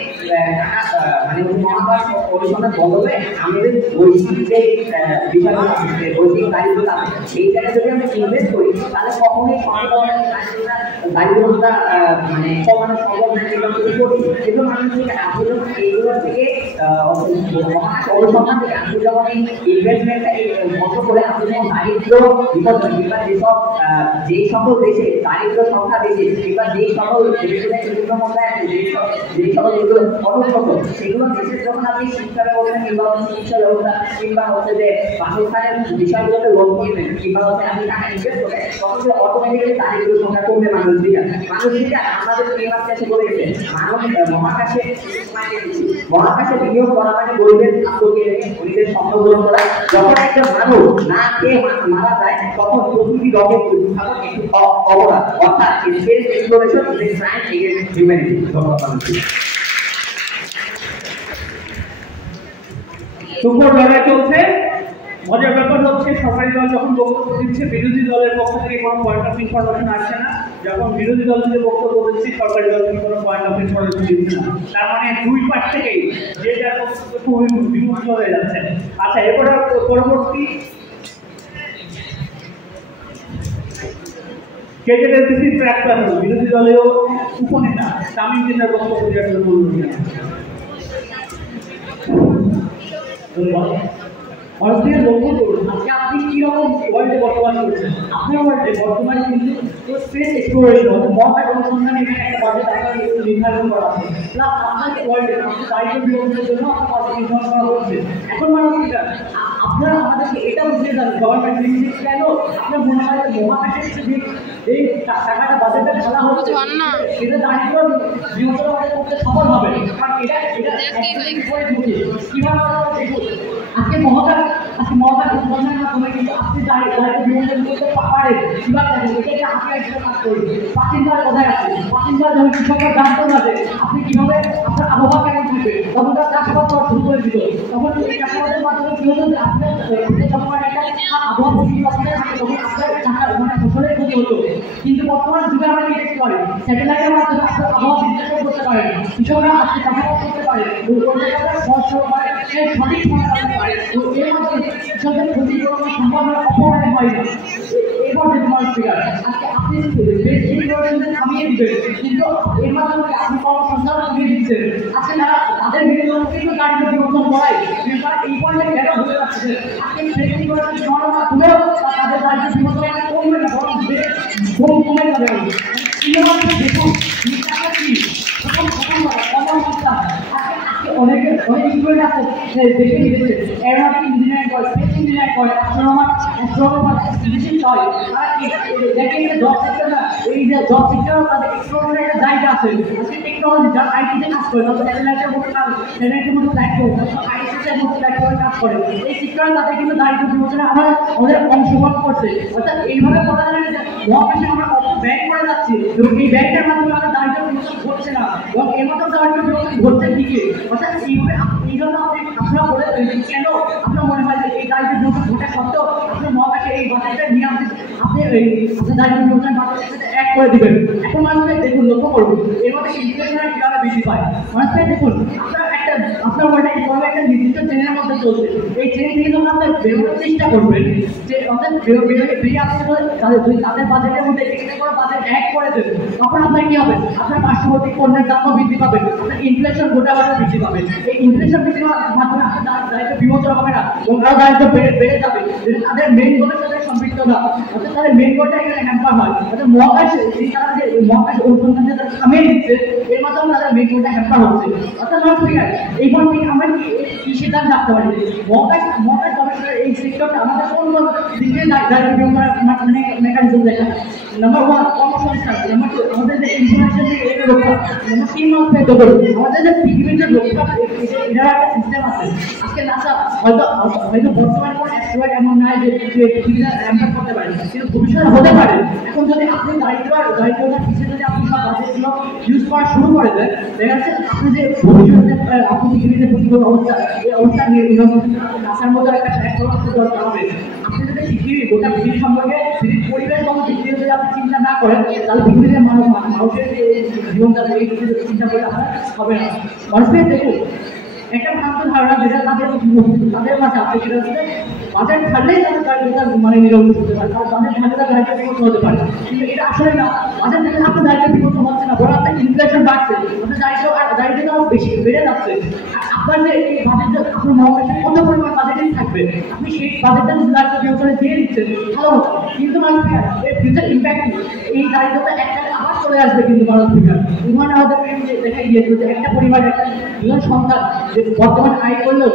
মানে মহাকাশ অনুসন্ধান বদলে আমাদের বৈশ্বিক যে বিষয়গুলো আছে, বৈশ্বিক দায়িত্বগুলো আছে, সেই জায়গায় যদি আমরা ইনভেস্ট করি তাহলে কখনোই সচেতনতা দায়িত্বটা মানে কমানো সম্ভব না। কিন্তু মানুষ আপনি যখন এইগুলো থেকে মহাকাশ অনুসন্ধান থেকে আপনি যখন এই ইনভেস্টমেন্টটা বন্ধ করে আপনি যখন দারিদ্র বিপর্যয় কিংবা যেই সকল দেশে দারিদ্র সংখ্যা বেশি কিংবা যেই সকল দেশের বিভিন্ন মন্ত্রায় আছে, যেই সকল যেগুলো অনুন্নত সেগুলো দেশের যখন আপনি শিক্ষা ব্যবস্থা কিংবা চিকিৎসা ব্যবস্থা কিংবা হচ্ছে যে বাসস্থানের বিষয়গুলোতে লোন করবেন কিংবা হচ্ছে আপনি টাকা ইনভেস্ট করবেন, তখন যে অটোমেটিক্যালি দারিদ্র সংখ্যা কমবে। মানুষদিকে আমাদের এসে বলে গেছে মহাকাশে বিনিয়োগ করা মানে গরিবের আত্মকে গরিবের স্বপ্ন পূরণ করা। যখন একটা মানুষ না খেয়ে মারা যায় তখন প্রতিটি রকেট উৎপাদন একটি অপরাধ, অর্থাৎ space exploration is a crime against humanity. সুন্দর লড়াই চলছে। মজার ব্যাপার হচ্ছে সরকারি দল যখন বক্তব্য দিচ্ছে বিরোধী দলের পক্ষ থেকে কোনো পয়েন্ট অফ ইনফরমেশন আসছে না, যখন বিরোধী দল থেকে বক্তব্য দিচ্ছে সরকারি দল থেকে কোনো পয়েন্ট অফ ইনফরমেশন দিচ্ছে না। তার মানে দুই পাশ থেকেই যে যার বক্তব্য বিমুক্ত হয়ে যাচ্ছে। আচ্ছা, এরপরে পরবর্তী কেজেএলসি প্রাক্তন বিরোধী দলীয় উপনেতা তামিম জিন্নার বক্তব্য দেওয়ার জন্য বলুন। ভারতীয় লক্ষ্য করুন আজকে আপনি কিরকম ওয়ার্ল্ডে বসবাস করছেন। আপনার ওয়ার্ল্ডে বর্তমানে কিন্তু স্পেস এক্সপ্লোরেশন মহাকাশ অনুসন্ধানে এখানে একটা বাজেট আপনার নির্ধারণ করা আছে, প্লাস আপনার ওয়ার্ল্ডে আপনার দায়িত্ব বিভাগের জন্য আপনার বাজেট নির্ধারণ করা হচ্ছে। এখন মানুষরা আপনারা আমাদেরকে এটা বুঝিয়ে দেন গভর্নমেন্ট নিশ্চিত কেন আপনার মনে হয় যে মহাকাশের যে এই টাকাটা বাজেটটা খেলা হচ্ছে সেটা দাঁড়িয়ে নিয়ন্ত্রণ করতে সফল হবে। কারণ এটা কিভাবে আজকে মহাকাশ অনুসন্ধানের মাধ্যমে কিন্তু আপনি দায়িত্ব বিভাজন করতে পারেন। কিভাবে এটা আপনি একটা কাজ করবেন। প্রাচীনকাল কোথায় আছে? প্রাচীনকাল যখন কৃষকরা জানতো না যে আপনি কিভাবে আপনার আবহাওয়া কেমন থাকবে, তখন তার চাষাবাদ করা শুরু করে দিল। তখন এই চাষাবাদের মাধ্যমে কি হতো যে আপনার যখন একটা আবহাওয়া পরিবর্তন থাকে তখন আপনার চাষার মানে ফসলের ক্ষতি হতো। কিন্তু বর্তমান যুগে আমরা কি দেখতে পারি? স্যাটেলাইটের মাধ্যমে আপনার আবহাওয়া বিশ্লেষণ করতে পারেন, কৃষকরা আজকে চাষাবাদ করতে পারে, সঠিক সময় আসতে পারে। তো এর মাধ্যমে কৃষকদের ক্ষতিপূরণের সম্ভাবনা অপরাধে হয় না। এরপর দেখুন আজকে আপনি থামিয়ে দিবেন, কিন্তু এর মাধ্যমে আপনি কর্মসংস্থান কমিয়ে দিচ্ছেন। আজকে তাদের বিরুদ্ধে কিন্তু দারিদ্র বিমোচন করাই, কিন্তু এই পর্যায়ে কেন হয়ে যাচ্ছে? আপনি ব্যক্তি করার সমাধান তুলেও তাদের দারিদ্র বিমোচন কমবে না, বরং কমে যাবে। দেখুন অনেক স্টুডেন্ট আছে দেশে বিদেশে এরোনটিক ইঞ্জিনিয়ারিং করে, স্পেস ইঞ্জিনিয়ার করে, অ্যাস্ট্রোনমার ফিজিসিস্ট হয়, তারা কি দেখেন যে জব সেক্টর না, এই যে জব সেক্টর তাদের এক্সট্রাঅর্ডিনারি একটা জায়গা আছে। আজকে টেকনোলজি যারা আইটিতে কাজ করে, তাদের স্যাটেলাইটের মধ্যে কাজ, স্যাটেলাইটের মধ্যে প্ল্যাটফর্ম, আইসিটির মধ্যে প্ল্যাটফর্মে কাজ করে, এই সেক্টরে তাদের কিন্তু দারিদ্র বিমোচনে আমাদের অংশগ্রহণ করছে। অর্থাৎ এইভাবে বলা যায় যে মহাকাশে আমরা অর্থ ব্যয় করে যাচ্ছি এবং এই ব্যয়টার মাধ্যমে আমাদের দারিদ্র বিমোচন ঘটছে না, এবং এর মাধ্যমে দারিদ্র বিমোচন ঘটছে দিকে। অর্থাৎ এইভাবে এই জন্য আপনারা বলে কেন আপনার মনে হয় যে এই দারিদ্র বিমোচন ঘটে সত্ত্বেও আপনার মহাকাশে এই বাজেটটা নিয়ে আপনি দারিদ্র বিমোচন বাজেটের সাথে এক করে দিবেন। এখন মানুষকে দেখুন, লক্ষ্য করুন এর মধ্যে ইনফ্লেশনের কিভাবে বৃদ্ধি পায়। মানুষকে দেখুন, আপনার ওইটা কিভাবে একটা নির্দিষ্ট চেনের মধ্যে চলছে, এই চেন থেকে যখন আপনি বেরোনোর চেষ্টা করবেন, যে আমাদের বেরিয়ে আসতে তাদের বাজেটের মধ্যে একটা করে বাজেট এক করে দেবেন, তখন আপনার কি হবে, আপনার পার্শ্ববর্তী পণ্যের দামও বৃদ্ধি পাবে, আপনার ইনফ্লেশন গোটাবারে বৃদ্ধি পাবে। এই ইনফ্লেশন বৃদ্ধি পাওয়ার মাধ্যমে আপনার দারিদ্র বিমোচন হবে না এবং আরো দারিদ্র বেড়ে যাবে। তাদের মেইন গোলের সাথে সম্পৃক্ত না, অর্থাৎ তাদের মেইন গোলটা এখানে হ্যাম্পার হয়। অর্থাৎ মহাকাশ তারা যে মহাকাশ অনুসন্ধান যে তারা থামিয়ে দিচ্ছে, এর মাধ্যমে তাদের মেইন গোলটা হ্যাম্পার হচ্ছে। অর্থাৎ মানুষ ঠিক আছে, এই পয়েন্ট থেকে আমরা কি সিদ্ধান্ত রাখতে পারি, মহাকাশ গবেষণার এই সেক্টরটা আমাদের কোন দিকে দারিদ্র বিমোচনের মেকানিজম দেখা। নাম্বার 1 কর্মসংস্থান, নাম্বার 2 আমাদের যে ইনফরমেশন রক্ষা, নাম্বার 3 আমাদের যে পৃথিবীর যে রক্ষা এটার একটা সিস্টেম আছে। আজকে নাসা হয়তো বর্তমানে কোনো অ্যাস্ট্রয়েড এমন নাই যে পৃথিবীটা র্যাম্পার করতে পারে, কিন্তু ভবিষ্যতে হতে পারে। এখন যদি আপনি দারিদ্রতার পিছিয়ে যদি আপনি সব বাজেটগুলো ইউজ করা শুরু করে দেন, দেখা যাচ্ছে আপনি যে ভবিষ্যতে আপনি পৃথিবীতে প্রতিকূল অবস্থা, এই অবস্থা নিয়ে নাসার মতো একটা প্ল্যাটফর্ম দরকার হবে। আপনি যদি গোটা পৃথিবী সম্পর্কে পৃথিবীর পরিবেশ এবং পৃথিবী যদি আপনি চিন্তা না করেন, তাহলে পৃথিবীতে মানুষের যে জীবনযাত্রা এই চিন্তা করে আপনার হবে না। মানুষকে দেখুন, একটা ভ্রান্ত ধারণা যেটা তাদের মাঝে আছে, সেটা হচ্ছে বাজেট ছাড়লেই তাদের দারিদ্রতা মানে নিরঙ্কুশ হতে পারে, কারণ বাজেট ছাড়লে তার দারিদ্র বিমোচন হতে পারে। কিন্তু এটা আসলে না, বাজেট থেকে আপনার দারিদ্র বিমোচন হচ্ছে না, বরং আপনার ইনফ্লেশন বাড়ছে, আপনার দারিদ্রতা বেশি বেড়ে যাচ্ছে। আপনার যে এই বাজেট আপনার মহাকাশে কত পরিমাণ বাজেটই থাকবে, আপনি সেই বাজেটটা যদি দারিদ্র বিমোচনে দিয়ে দিচ্ছেন ভালো হতো, কিন্তু মানুষ এর ফিউচার ইম্প্যাক্ট এই দারিদ্রতা একটা আবার চলে আসবে। কিন্তু মানুষ উদাহরণ আমাদের দেখা গিয়েছিল যে একটা পরিবারের একটা দুজন সন্তান যে বর্তমানে আয় করলেও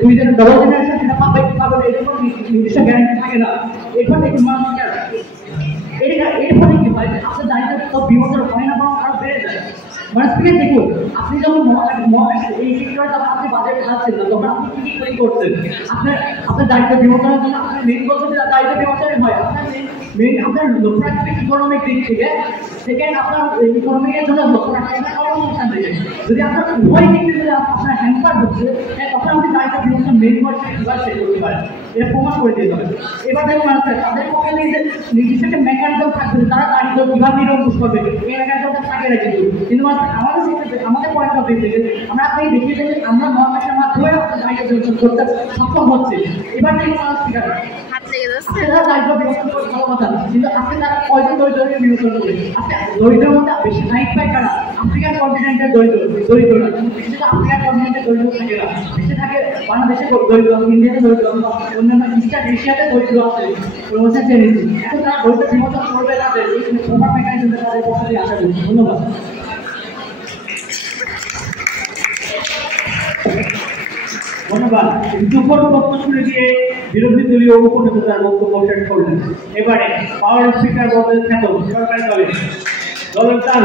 ফিউচারে ডবল জেনারেশন সেটা পাবে এরকম নির্দিষ্ট গ্যারান্টি থাকে না। এরপর দেখুন মানুষ এর ফলে কি হয়, আপনার দারিদ্র বিমোচন হয় না, বরং আরো বেড়ে যায়। মানুষ দেখুন, আপনি যখন মহাকাশ এই সেক্টরে যখন আপনি বাজেট খাচ্ছেন না, তখন আপনি কি তৈরি করছেন, আপনার দারিদ্র বিমোচনের জন্য আপনার মেইন বলতে দারিদ্র বিমোচনে হয়, আপনার মেইন আপনার লক্ষ্য রাখবে ইকোনমিক দিক থেকে, সেকেন্ড আপনার ইকোনমিকের জন্য লক্ষ্য রাখতে হবে কর্মসংস্থান থেকে। যদি আপনার উভয় দিক থেকে যদি আপনার হ্যাম্পার হচ্ছে, তখন আপনি দারিদ্র বিমোচন মেইন বলতে এবার শেষ করতে পারেন, এটা প্রমাণ করে দিতে হবে। এবার দেখুন মানুষ তাদের পক্ষে নির্দিষ্ট একটা মেকানিজম থাকবে, তারা দারিদ্র কিভাবে নিরঙ্কুশ করবে, এই মেকানিজমটা থাকে না। কিন্তু আমাদের পয়েন্ট অফ ভিউ থেকে আমরা আপনি দেখিয়ে দেবেন আমরা মহাকাশের মাধ্যমে দারিদ্র বিমোচন করতে সক্ষম হচ্ছে। এবার দেখুন মানুষ ঠিক আছে, দারিদ্র বিমোচন করে ভালো কথা, কিন্তু আপনি তারা কয়জন দরিদ্রকে বিমোচন করে, আপনি দরিদ্রের মধ্যে বেশি হাইট পায় কারা, আফ্রিকান কন্টিনেন্টের দরিদ্র না, কিন্তু আফ্রিকান কন্টিনেন্টের দরিদ্র থাকে না, বেশি থাকে বাংলাদেশে দরিদ্র, ইন্ডিয়াতে দরিদ্র, অন্যান্য ইস্টার্ন এশিয়াতে দরিদ্র আছে। এখন তারা দরিদ্র বিমোচন করবে তাদের এই প্রপার মেকানিজম তাদের পক্ষ থেকে আশা করি। ধন্যবাদ। ধন্যবাদ। দুপুর বক্তব্য শুনে দিয়ে বিরোধী দলীয় উপনেতা তার বক্তব্য শেষ করলেন। এবারে পাওয়ার স্পিকার বলতে খ্যাত সরকারি দলের তার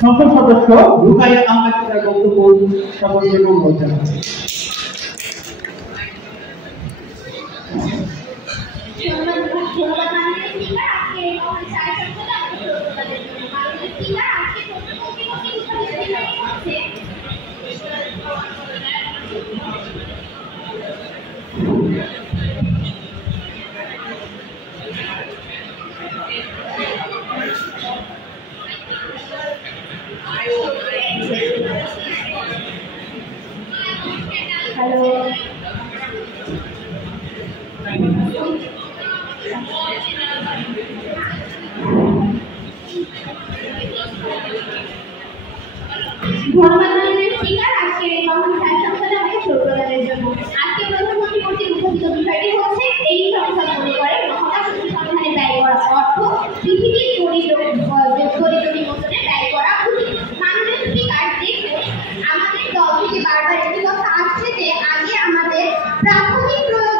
সংসদ সদস্য রুকাইয়া আহমেদ তার বক্তব্য সকলকে অনুরোধ জানাচ্ছি। ধন্যবাদ স্পিকার। আজকে এই মহান সংসদে আমাকে ছোট প্রদানের জন্য আজকে প্রধানমন্ত্রী কর্তৃক উত্থাপিত বিষয়টি হচ্ছে এই সংসদ মনে করে মহাকাশ অনুসন্ধানে ব্যয় করা অর্থ পৃথিবীর দরিদ্র বিমোচনে ব্যয় করা উচিত। মাননীয় স্পিকার, আমাদের দল থেকে বারবার একটি কথা আসছে যে আগে আমাদের প্রাথমিক প্রয়োজন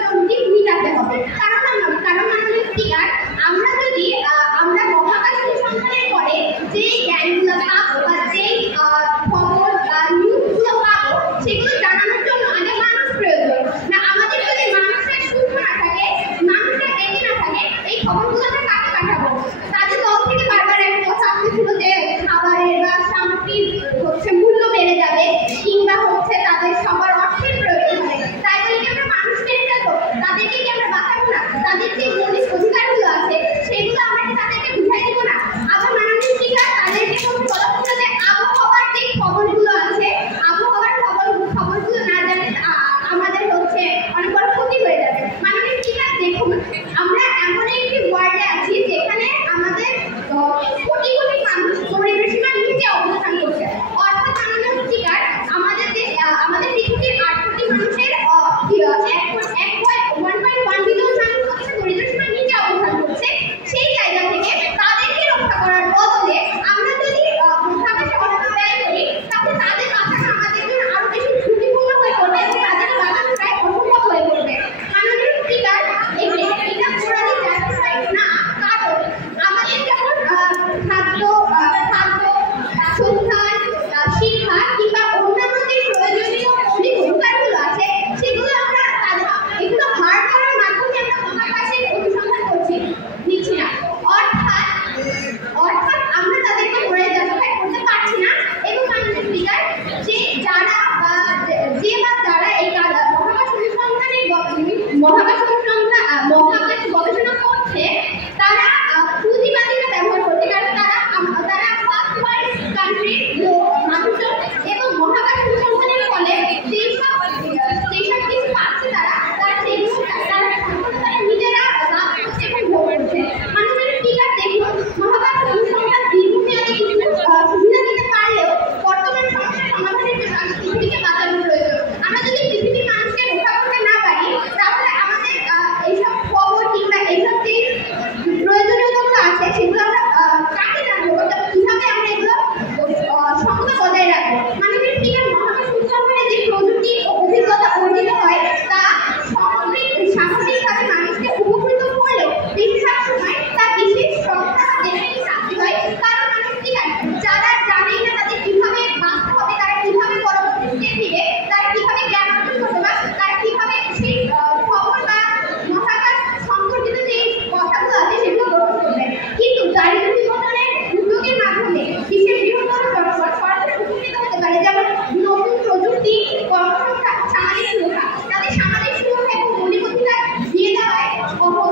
আমাদের পৃথিবীর 8 কোটি মানুষের 1.1 বিলিয়ন মানুষ হচ্ছে দরিদ্র সীমার নিচে অবস্থান করছে। সেই জায়গা থেকে তাদেরকে রক্ষা করার বদলে আমরা যদি মহাকাশে অর্থ ব্যয় করি, তাহলে তাদের বাঁচানো আমাদের জন্য আরো বেশি ঝুঁকিপূর্ণ হয়ে পড়বে এবং তাদেরকে বাঁচানো প্রায় অসম্ভব হয়ে পড়বে। মাননীয় স্পিকার, এটা পুরানি জাস্টিফাইড না, কারণ আমাদের যেমন খাদ্য, বাসস্থান, শিক্ষা কিংবা অন্যান্য যে প্রয়োজনীয় মৌলিক অধিকারগুলো আছে, সেগুলো আমরা এগুলো হার করার মাধ্যমে আমরা মহাকাশের অনুসন্ধান নিচ্ছি না। অর্থাৎ আমরা তাদেরকে ধরে জাস্টিফাই করতে পারছি না। এবং মাননীয় স্পিকার, যারা এই মহাকাশ গবেষণা করছে, তারা পুঁজিবাদীরা ব্যবহার করছে, কারণ তারা ফার্স্ট ওয়ার্ল্ড কান্ট্রির মানুষজন এবং মহাকাশ অনুসন্ধানের ফলে যেসব কিছু পাচ্ছে তারা নিজেরা সেখানে ভোগ করছে। মাননীয় স্পিকার, দেখুন, মহাকাশ অনুসন্ধান দীর্ঘমেয়াদী কিছু সুবিধা দিতে পারলেও বর্তমান সমস্যার সমাধানের জন্য পৃথিবীকে বাঁচানো প্রয়োজন। আমরা যদি পৃথিবীর মানুষকে রক্ষা করতে না পারি, তাহলে আমাদের এইসব খবর কিংবা এইসব যে প্রয়োজনীয়তাগুলো আছে, সেগুলো আমরা কাকে জানবো, কিভাবে আমরা এগুলো সমতা বজায় রাখবো। মাননীয় স্পিকার, মহাকাশ অনুসন্ধানে যে প্রযুক্তি ও অভিজ্ঞতা অর্জিত হয়, তা সামগ্রিকভাবে মানুষকে উপকৃত করলেও বেশিরভাগ সময় তা বিশেষ সংস্থা দেশেই প্রাপ্তি হয়। কারণ মাননীয় স্পিকার, যারা জানেই না তাদের কিভাবে বাঁচতে হবে, তারা কিভাবে পরবর্তী স্টেপ নিবে, তারা কিভাবে জ্ঞান অর্জন করবে, বা তারা কিভাবে সেই খবর বা মহাকাশ সম্পর্কিত যে কথাগুলো আছে সেগুলো গ্রহণ করবে। কিন্তু দারিদ্র নির্মূলনের উদ্যোগের মাধ্যমে বিশ্বের বৃহত্তর জনগণ সরাসরি উপকৃত হতে পারে, যেমন নতুন প্রযুক্তি, কর্মসংস্থান, সামাজিক সুরক্ষা। তাদের সামাজিক সুরক্ষা এবং মৌলিক অধিকার দিয়ে দেওয়ায়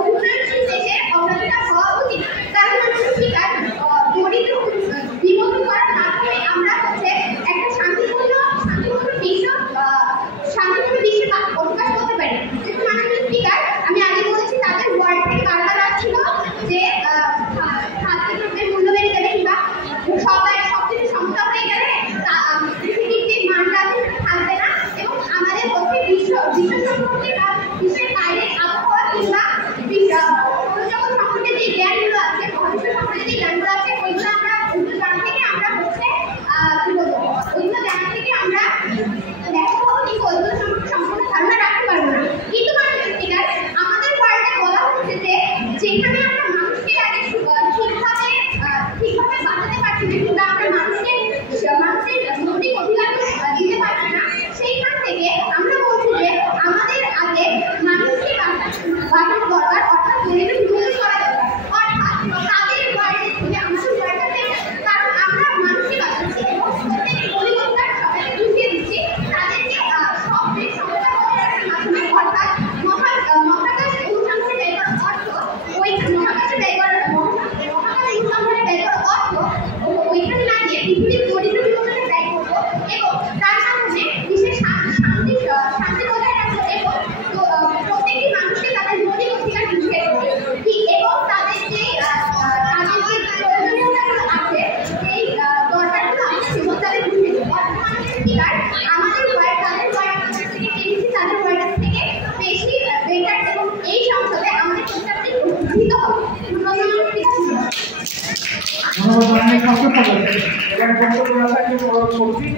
উন্নয়নশীল দেশের অগ্রাধিকার হওয়া উচিত। কারণ মাননীয় স্পিকার, দরিদ্র বিমোচন করার মাধ্যমে আমরা হচ্ছে একটা শান্তিপূর্ণ বিশ্বে অবকাশ করতে পারি। যেহেতু মাননীয় স্পিকার, আমি আগে বলেছি তাদের ওয়ার্ড থেকে বার্তা আসছিল যে খাদ্যদ্রব্যের মূল্য বেড়ে যাবে কিংবা সবকিছু সমস্যা হয়ে গেলে পৃথিবীর যে মানটা থাকবে না, এবং আমাদের পক্ষে বিশ্ব সম্পর্কে বা বিশ্বের বাইরের আবহাওয়া কিংবা সৌরজগৎ সম্পর্কে যে জ্ঞানগুলো আছে, মহাবিশ্ব সম্পর্কে যে জ্ঞানগুলো আছে, ওইগুলো আমরা জানা থেকে আমরা হচ্ছে ওইগুলো জানা থেকে আমরা ব্যর্থ হবো, কিন্তু ওইগুলো সম্পর্কে সম্পূর্ণ ধারণা রাখতে পারবো না। কিন্তু মাননীয় স্পিকার, আমাদের ওয়ার্ল্ডে বলা হচ্ছে যে যেখানে আমরা মানুষকে আগে ঠিকভাবে বাঁচাতে পারছি না, কিংবা আমরা মানুষের মৌলিক অধিকারগুলো দিতে পারছি না, সেইখান থেকে আমরা বলছি যে আমাদের আগে মানুষকে বাঁচানো দরকার, অর্থাৎ দরিদ্র নির্মূলন করা দরকার। অর্থাৎ তাদের ওয়ার্ল্ডের থেকে আমাদের ওয়ার্ল্ডে, কারণ আমরা মানুষকে বাঁচাচ্ছি এবং প্রত্যেকের মৌলিক অধিকার সবাইকে ঢুকিয়ে দিচ্ছি, তাদেরকে সব দেশ সমতা বজায় রাখার মাধ্যমে, অর্থাৎ মহাকাশ অনুসন্ধানে ব্যয় করার অর্থ, মহাকাশে ব্যয় করার মহাকাশ অনুসন্ধানে ব্যয় করার অর্থ ওইখানে না গিয়ে পৃথিবীর দরিদ্র নির্মূলনে ব্যয় করবো এবং তার মাধ্যমে বিশ্বের শান্তি বজায় রাখবো এবং প্রত্যেকটি মানুষকে তাদের মৌলিক অধিকার বুঝিয়ে দেবো, এবং তাদের যে প্রয়োজনীয়তাগুলো আছে, সেই দরকারগুলো আমরা সেগুলো তাদের বুঝিয়ে দেবো। অর্থাৎ স্পিকার, আমাদের তাদের ওয়ার্ড থেকে বেশি, তাদের ওয়ার্ড থেকে বেশি বেটার, এবং এই সংসদে আমাদের প্রস্তাবটি গৃহীত হবে।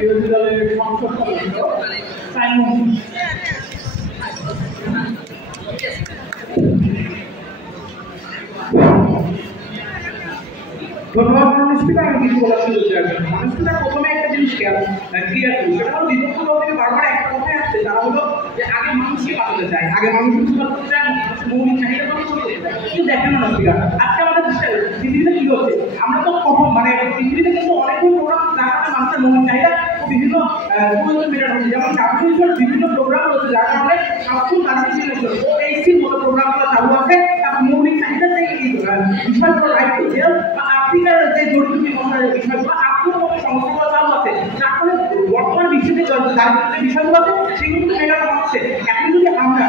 বিরোধী দলের সংসদ সদস্য সাইমন। ধন্যবাদ মাননীয় স্পিকার। আমি কিছু বলার সুযোগ দেওয়ার জন্য মাননীয় স্পিকার, প্রথমে একটা জিনিস ক্লিয়ার করি, সেটা হলো বিপক্ষ দল থেকে বারবার একটা কথাই আসছে, তারা হলো যে আগে মানুষকে বাঁচাতে চায়, আগে মানুষকে সুবিধা করতে চায়, মৌলিক চাহিদা পূরণ করতে চায়। কিন্তু দেখেন না স্পিকার, আজকে আমাদের পৃথিবীতে কি হচ্ছে, আমরা তো পৃথিবীতে কিন্তু অনেকগুলো প্রোগ্রাম যার কারণে মানুষের মৌলিক চাহিদা ও বিভিন্ন প্রয়োজন মেটানো হচ্ছে, যেমন ডাব্লিউএইচওর বিভিন্ন প্রোগ্রাম রয়েছে যার কারণে স্বাস্থ্য ওএইচসির মতো প্রোগ্রামগুলো চালু আছে, তারপর মৌলিক চাহিদা থেকে বিষয়গুলো রাইট টু হেলথ বা আফ্রিকার যে দরিদ্র বিষয়গুলো আফ্রিকার সমস্যাগুলো চালু আছে, যার ফলে বর্তমান বিশ্বে যে দারিদ্রের বিষয়গুলো আছে সেগুলো মেটানো হচ্ছে। এখন যদি আমরা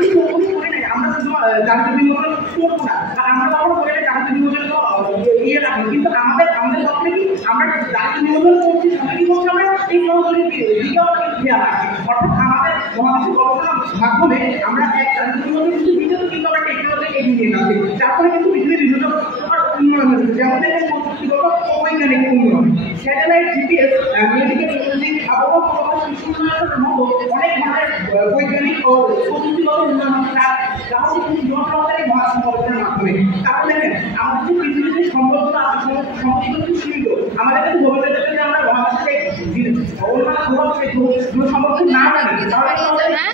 যদি উপস্থিত করি নাই, আমরা জাতীয় বিনোদন করবো না, আমরা কখনো বলে জাতীয় বিনোদন ইয়ে রাখবো, কিন্তু আমাদের পক্ষে কি আমরা জাতীয় বিনোদন করছি, সাথে কি করছি আমরা এই সহযোগী দিকেও খেয়াল রাখি। অর্থাৎ আমাদের মহাদেশের গবেষণার মাধ্যমে আমরা এক জাতীয় বিনোদন কিছু দিকেও কিন্তু আমরা টেকনোলজি এগিয়ে নিয়ে যাচ্ছি, যার ফলে কিন্তু পৃথিবীর বিভিন্ন উন্নয়ন হচ্ছে, যেমন দেখেন প্রযুক্তিগত ও বৈজ্ঞানিক উন্নয়ন, স্যাটেলাইট, জিপিএস, মেডিকেল ইমেজিং, আবহাওয়া পূর্বাভাস, কৃষি উন্নয়নের মতো অনেক ধরনের বৈজ্ঞানিক ও প্রযুক্তিগত উন্নয়ন যা হচ্ছে কিন্তু জনসংখ্যার মহাকাশ গবেষণার মাধ্যমে। তারপর দেখেন আমাদের যে পৃথিবীতে সম্পর্ক আছে সম্পর্ক কিন্তু সীমিত, আমাদের কিন্তু ভবিষ্যতে যদি আমরা মহাকাশে অন্যান্য গ্রহ সম্পর্কে না জানি তাহলে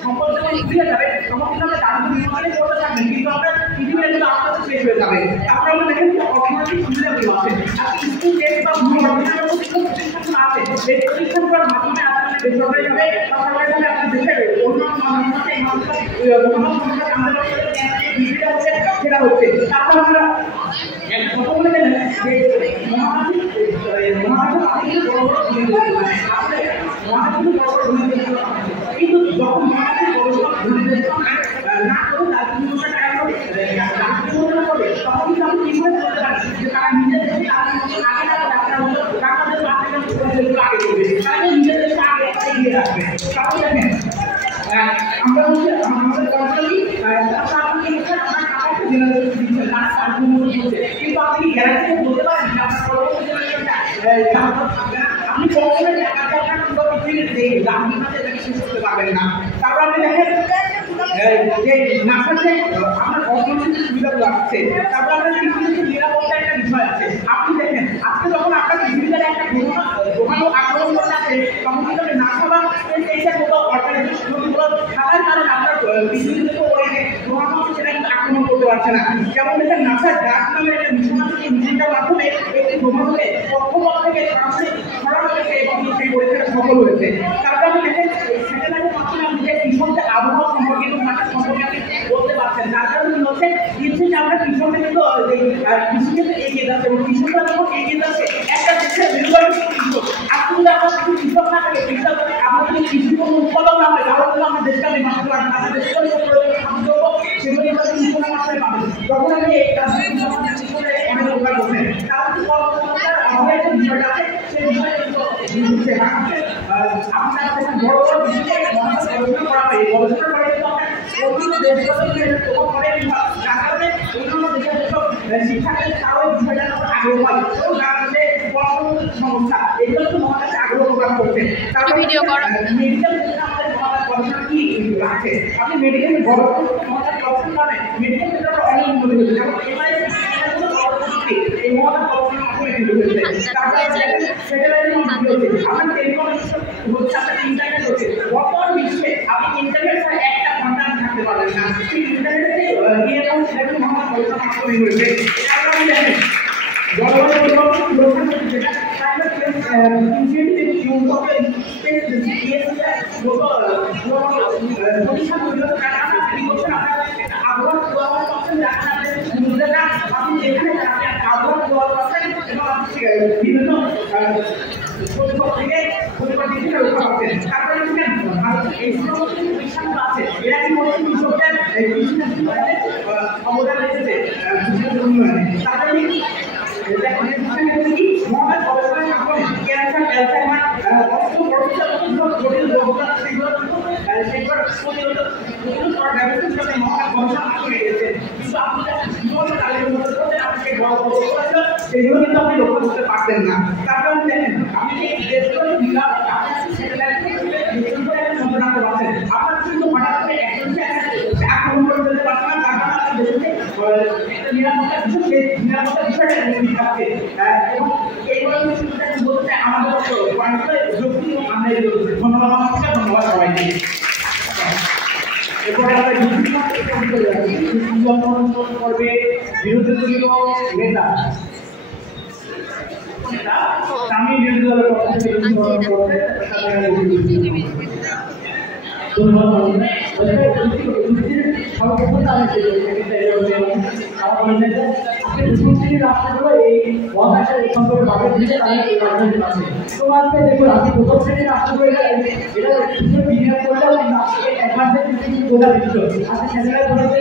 সম্পর্ক ফিরে যাবে, তখন কিন্তু আমরা জাতীয় বিনোদনে করতে থাকবেন, কিন্তু আমরা পৃথিবীটা কিন্তু আস্তে আস্তে শেষ হয়ে যাবে। তারপরে আমরা দেখেন যে অর্থনৈতিক সুবিধাগুলো আছে, আজকে স্কুল টেস্ট বা প্রতিষ্ঠান আছে, এই প্রতিষ্ঠানগুলোর মাধ্যমে আপনাদের বেসরকারিভাবে বা সরকারিভাবে আপনার দেশের অন্যান্য মানুষের সাথে সেটা হচ্ছে। তারপর আমরা কথা বলে গেলেন যে কিন্তু যখন না করে তখন কিন্তু আমি কিভাবে বলতে পারি যে তারা নিজের দেশে আগে আগে করবে, তারা নিজের দেশে আগে এগিয়ে রাখবে। তারপর দেখেন আমরা হচ্ছে আমাদের কর্মচারী কিন্তু আপনি কি গ্যারান্টি বলতে পারেন যে আপনার পরবর্তী আপনি কখনোই শেষ করতে পারবেন না। তারপর আপনি দেখেন যে নাসার যে আপনার অর্থনৈতিক সুবিধাগুলো আসছে, তারপর আপনার পৃথিবীতে নিরাপত্তা একটা বিষয় আছে। আপনি দেখেন আজকে যখন আপনার পৃথিবীতে একটা গ্রহাণু আক্রমণ করতে আসে তখন কিন্তু নাসা বা স্পেসের মতো অর্গানাইজেশনগুলো থাকার কারণে আপনার পৃথিবীতে ওই যে গ্রহাণু সেটা কিন্তু আক্রমণ করতে পারছে না। যেমন দেখেন নাসার ডার্ক নামের একটা মিশন আছে, এই মিশনটার মাধ্যমে একটি গ্রহাণুকে কক্ষপথ থেকে সরানো হয়েছে এবং সেই পরীক্ষাটা সফল হয়েছে। তারপর আপনি দেখেন স্যাটেলাইটের মাধ্যমে আপনি যে কৃষকদের আবহাওয়া সম্পর্কিত সম্পর্কে আপনি বলতে পারছেন, যার কারণে হচ্ছে যে আমরা কৃষকদের কিন্তু কৃষিক্ষেত্রে এগিয়ে যাচ্ছে এবং কৃষকরা যখন এগিয়ে যাচ্ছে একটা দেশের মেজরিটি কৃষক। আজকে যদি আমার শুধু কৃষক না থাকে, কৃষক আমরা যদি কৃষি কোনো উৎপাদন না হয় তাহলে কিন্তু আমরা দেশটা আমি বাঁচতে পারবো না, আমাদের দেশটা খাদ্য সেগুলো কিন্তু কৃষকরা মাত্রায় পাবে। যখন আমি এই অনেক উপকার করছেন তাহলে কিন্তু কর্মসংস্থার অভাবে একটা বিষয়টা আছে, সেই বিষয়টা কিন্তু আপনার বড় বড় বিষয়ে গবেষণা করা হয়, এই গবেষণা করে কিন্তু আমরা শিক্ষার্থীদের তারাও বিষয়টার উপর আগ্রহ হয় এবং সমস্যা এগুলো তো মহাকাশে আগ্রহ প্রকাশ করছে। তারপর মেডিকেল আমাদের মহাকাশ গবেষণা কি আছে, আপনি মেডিকেল মহাকাশ গবেষণা মানে মেডিকেল ক্ষেত্রে অনেক উন্নতি হয়েছে, যেমন এই মহাকাশ গবেষণার মাধ্যমে শুরু হয়েছে। তারপরে স্যাটেলাইটের মাধ্যমে হচ্ছে, আপনার টেলিকমিউনিকেশন হচ্ছে, আপনার ইন্টারনেট হচ্ছে। বর্তমান বিশ্বে আপনি ইন্টারনেট ছাড়া একটা ঘন্টা থাকতে পারবেন না, সেই ইন্টারনেটে এরকম সেরকম মহাকাশ গবেষণা মাধ্যমে হয়েছে। তারপর আপনি দেখেন জলবায়ু পরিবর্তন রক্ষা করতে যেটা বিভিন্ন আছে এরা কি করছে কৃষকদের অবদান রেখেছে উন্নয়নে। তারপরে মহাকাশ গবেষণার মাধ্যমে ক্যান্সার, অ্যালজাইমার, জটিল রোগ সেগুলো প্রতিরোধ করার ব্যবস্থা হিসেবে মহাকাশ গবেষণা করে গেছে। কিন্তু আপনি সেগুলো কিন্তু আপনি লক্ষ্য করতে পারতেন না। তারপর দেখেন আপনি যে দেশগুলো দিলাম মনে রাখতে পারছেন, আপনার কিন্তু হঠাৎ করে একজনকে আক্রমণ করে ফেলতে পারছেন না, তার কারণে আপনার দেশে একটা নিরাপত্তা বিষয়টা থাকছে এবং এইগুলো বলতে আমাদের যুক্তি এবং আমরা ধন্যবাদ আমাকে, ধন্যবাদ সবাইকে। এরপরে আমরা করবে বিরোধী দলীয় নেতা আমি বিরোধী দলের পক্ষ থেকে রাষ্ট্রগুলো এই মহাকাশের সম্পর্কে বাধা দিতে দেখুন আপনি প্রথম শ্রেণীর রাষ্ট্রগুলো এটা বিনিয়োগ করলে গোটা বিশ্ব আজকে ছেলেরা বলেছে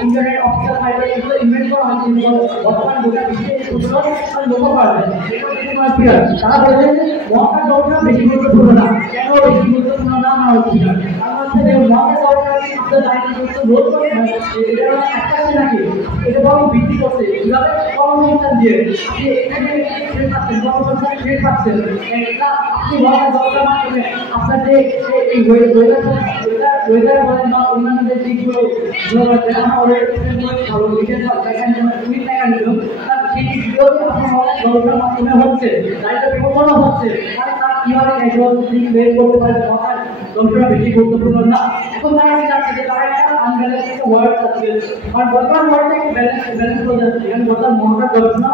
ইন্টারনেট অপটিক্যাল ফাইবার এগুলো ইনভেন্ট করা হয়েছে বর্তমান গোটা বিশ্বে এগুলো লক্ষ্য করা যায় তারা বলেছেন মহাকাশ গবেষণা বেশি গুরুত্বপূর্ণ না কেন বেশি গুরুত্বপূর্ণ না না হচ্ছে কারণ হচ্ছে যে মহাকাশ গবেষণা আপনার দায়িত্ব রোধ করে এটা একটা আছে নাকি এটা বরং বৃদ্ধি করছে কিভাবে কর্মসংস্থান দিয়ে আপনি এখানে পাচ্ছেন কর্মসংস্থান ট্রেড পাচ্ছেন এটা আপনি মহাকাশ গবেষণার মাধ্যমে আপনার যে এই ওয়েদার বলেন বা অন্যান্য যে দিকগুলো আমাদের ভালো বিশেষ এখানে যেমন টুইট টাকা নিল তার সেই দিকগুলো আপনি মহাকাশ গবেষণার মাধ্যমে হচ্ছে দায়িত্ব বিমোচনা হচ্ছে তাহলে তার কিভাবে একজন দিক বের করতে পারে মহাকাশ গবেষণা বেশি গুরুত্বপূর্ণ না এখন তারা কি চাচ্ছে যে তারা একটা আনব্যালেন্স একটা ওয়ার্ড চাচ্ছে কারণ বর্তমান ওয়ার্ডটা একটু ব্যালেন্স হয়ে যাচ্ছে এখানে বর্তমান মহাকাশ গবেষণা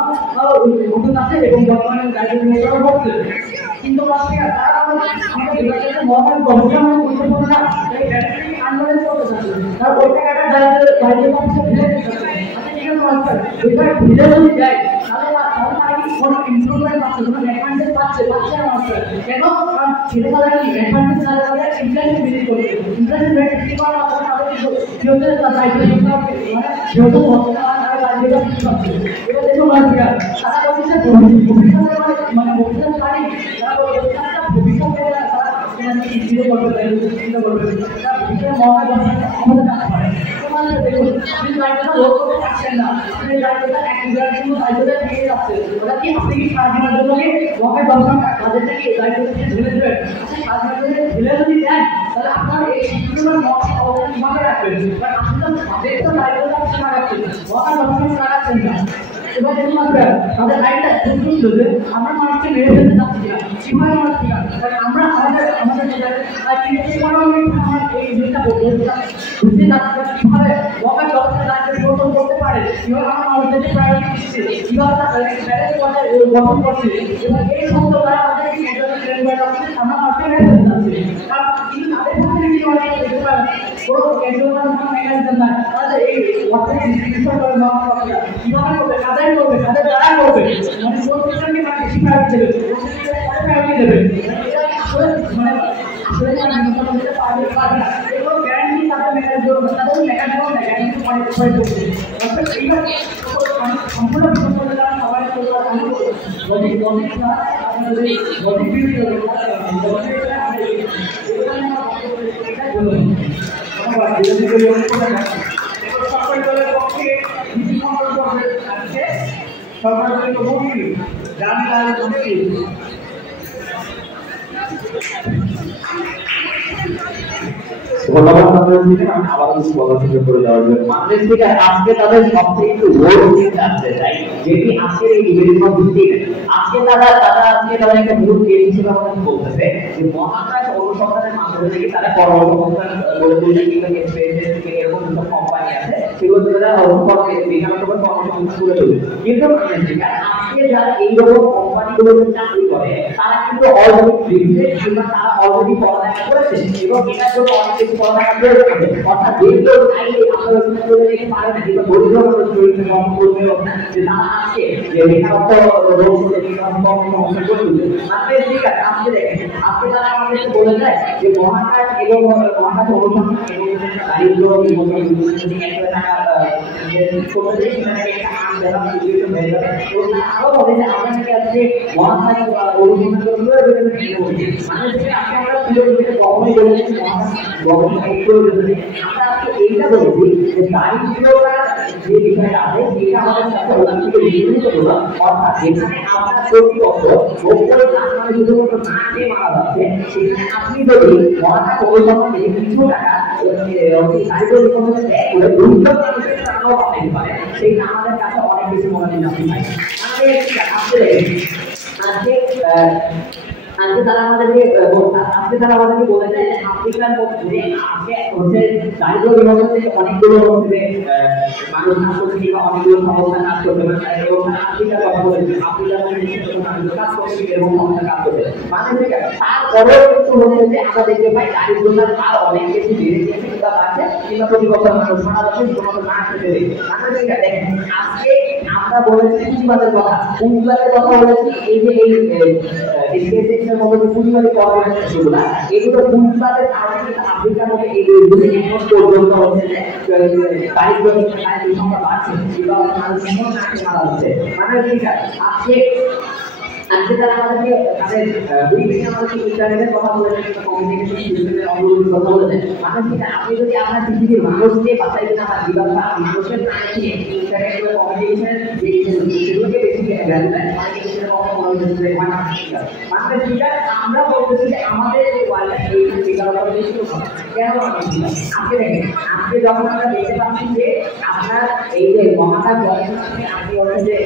নতুন আছে এবং বর্তমানে দায়িত্ব বিমোচনা হচ্ছে কিন্তু তারা আমাদের মহাকাশ গবেষণা গুরুত্বপূর্ণ না এই ব্যালেন্সিং আনব্যালেন্স করতে চাচ্ছে তার ওই টাকাটা দায়িত্ব ফেলে দিচ্ছে এটা ভিড়ে যদি যায় তাহলে তারা কি কোনো ইমপ্রুভমেন্ট পাচ্ছে কোনো অ্যাডভান্টেজ পাচ্ছে না মাস্টার কেন কারণ ছেলেমেয়েরা কি অ্যাডভান্টেজ না যারা ইন্টারেস্ট বেশি করছে ইন্টারেস্ট বেশি করার পর তাদের কি হচ্ছে তার দায়িত্ব নিতে হবে মানে যেহেতু তারা দায়িত্বটা নিতে পারছে এবার দেখুন মাস্টার তারা বলছে ভবিষ্যতে মানে ভবিষ্যৎ পারি তারা ভবিষ্যতে তারা চিন্তা করবে চিন্তা করবে তারা ভবিষ্যতে মহাকাশ আমাদের কাছে পারে দেখুন আপনি দায়িত্বটা লোক করতে পারছেন না আপনি দায়িত্বটা এক বিঘার জন্য দায়িত্বটা দিয়ে যাচ্ছে ওটা কি আপনি কি সারাদিনের জন্য কি মহাকাশ দর্শন তাদেরকে কি দায়িত্বটা ঢেলে দেবেন আপনি সারাদিনের ঢেলে যদি দেন তাহলে আপনার এই শিশুগুলোর মহাকাশ অবদান কিভাবে রাখবেন কারণ আপনি তো তাদের তো দায়িত্বটা আপনি লাগাচ্ছেন মহাকাশ দর্শন লাগাচ্ছেন না এবার দেখুন আপনার আমাদের আইনটা খুব সুন্দর যে আমরা মানুষকে মেরে ফেলতে চাচ্ছি না কিভাবে মানুষ না কারণ আমরা আমাদের আমার এই জিনিসটা বুঝতে চাচ্ছি কিভাবে মহাকাশ গবেষণা দায়িত্ব পরিবর্তন করতে পারে কিভাবে আমরা মানুষদেরকে প্রায়োরিটি দিচ্ছে কিভাবে গঠন করছে এবং এই সমস্ত দ্বারা আমাদের আমরা মানুষকে মেরে ফেলতে চাচ্ছি কারণ কিন্তু তাদের পক্ষে কি অনেক কোনো কেন্দ্রীয় মেকানিজম নাই তাহলে এই অর্থের ডিস্ট্রিবিউশন করে কিভাবে করবে কাদের করবে কাদের দ্বারা করবে মানে কোন সিস্টেমকে মানে বেশি প্রায়োরিটি দেবে কোন সিস্টেমকে কত প্রায়োরিটি দেবে আসলে মানে আসলে নিতে পারবে না এগুলো গ্যারান্টি তাদের মেকানিজম তাদের মেকানিজম কিন্তু পরে করছে অর্থাৎ এইভাবে সম্পূর্ণ বিপদ দ্বারা সবাই লজিক না আপনাদের লজিক ভিডিও সরকারি দলের পক্ষে সরকারি মন্ত্রী জামিলাল মন্ত্রী ধন্যবাদ বাংলাদেশ আমি আবার কিছু বলার সুযোগ করে দেওয়ার জন্য বাংলাদেশ থেকে আজকে তাদের সবথেকে একটু বড় চিন্তা আছে তাই যেটি আজকের এই নিবেদন ভিত্তিক আজকে তারা একটা মূল কেস হিসেবে আমাদের বলতেছে যে মহাকাশ অনুসন্ধানের মাধ্যমে থেকে তারা কর্মসংস্থান গড়ে তুলছে কিংবা স্পেস থেকে এরকম কিছু কোম্পানি আছে সেগুলো তারা কর্মসংস্থান গড়ে তুলছে কিন্তু আজকে যারা এইরকম কোম্পানিগুলোতে চাকরি করে তারা কিন্তু অলরেডি কিংবা তারা অলরেডি পড়ালেখা করেছে এবং এটার জন্য অনেক কিছু পড়ালেখা করে অর্থাৎ যেগুলো চাইলে আপনারা করে দেখতে পারেন যেটা দরিদ্র মানুষ দরিদ্র সম্পর্কেও যে তারা আজকে যে বেকারত্ব রোগ করে কর্মসংস্থান করে তুলছে আমাদের ঠিক আছে আজকে দেখেন আজকে তারা আমাদেরকে বলে যায় যে মহাকাশ এবং মহাকাশ অনুসন্ধান এবং দারিদ্র এবং টাকা করতে সেখানে একটা আম দেওয়া হয়ে যাবে তো আরো বলে যে আমরা নাকি আজকে মহাকাশ অনুসন্ধান করে মানে যে আমরা কখনোই বলেছি গবেষণা আমরা আজকে এইটা বলছি যে দারিদ্রতার যে বিষয়টা আছে সেটা আমাদের সাথে ওখান থেকে বিচ্ছিন্ন হলো অর্থাৎ যেখানে আপনার প্রতিপক্ষ মানে শুধুমাত্র না খেয়ে মারা যাচ্ছে সেখানে আপনি যদি মহাকাশ অনুসন্ধান থেকে কিছু টাকা দারিদ্র বিপদে ব্যয় করে দুর্নীতি মানুষের টাকাও পাঠাতে পারে সেইটা আমাদের কাছে অনেক বেশি মনে হয় আজকে তারা আমাদেরকে বলে দেয় যে আফ্রিকার মধ্যে হচ্ছে দারিদ্র বিভাজন থেকে অনেকগুলো হচ্ছে মানুষ কাজ করছে কিংবা অনেকগুলো সমস্যা কাজ করছে এবং আফ্রিকার কথা বলেছে আফ্রিকার মধ্যে কাজ করছে এবং সমস্যা কাজ করছে মানে তারপরেও কিন্তু হচ্ছে যে আমরা দেখতে পাই দারিদ্রতার হার অনেক বেশি বেড়ে গেছে কিংবা বাড়ছে কিংবা প্রতি বছর মানুষ মারা যাচ্ছে শুধুমাত্র না খেতে দেখেন আজকে আমরা আমরা বলেছি পুঁজিবাদের কথা বলেছি। এই যে এই স্পেসের মতো যে পুঁজিবাদী কর্মসূচিগুলো, এগুলো পুঁজিবাদের কারণে কিন্তু আফ্রিকার মধ্যে এইগুলো এখন পর্যন্ত হচ্ছে যে পারিশ্রমিক সংখ্যা বাড়ছে এবং মানুষ এমন নাকি মারা হচ্ছে। মানে ঠিক আছে, আজকে তারা আমাদেরকে তাদের আমাদেরকে ইন্টারনেটের কথা বলেছেন, কমিউনিকেশন সিস্টেমের অগ্রগতির কথা বলেছেন। মানে ঠিক আছে, আপনি যদি আপনার পৃথিবীর মানুষকে বাঁচাইতে না পারেন, বিভাগ বা মানুষের প্রাণী ইন্টারনেট বা কমিউনিকেশনের যে সেগুলোকে বেশি ভ্যালু দেয়, মানে সেটা কখনো মনে হচ্ছে যে মানে ঠিক আছে, আমরা বলতেছি যে আমাদের এই ওয়ার্ল্ডটা এই বেকারত্ব বেশি হবে। কেন আজকে দেখেন, আজকে যখন আমরা দেখতে পাচ্ছি যে আপনার এই যে মহাকাশ গবেষণাতে আপনি হচ্ছে যে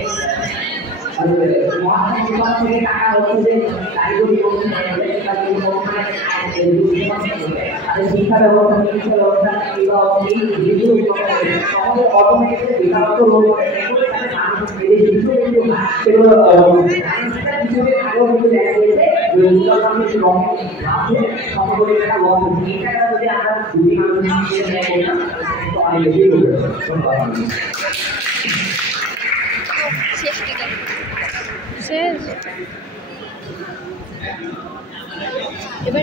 মহাকাশ থেকে টাকা হচ্ছে যে কারিগরি শিক্ষা ব্যবস্থা, চিকিৎসা ব্যবস্থা কিংবা অটোমেটিক বেকারত্ব রোধ করে সেগুলো আগেও দেখা গিয়েছে যদি আমরা দুই মানুষ অনেক বেশি শেষ এবার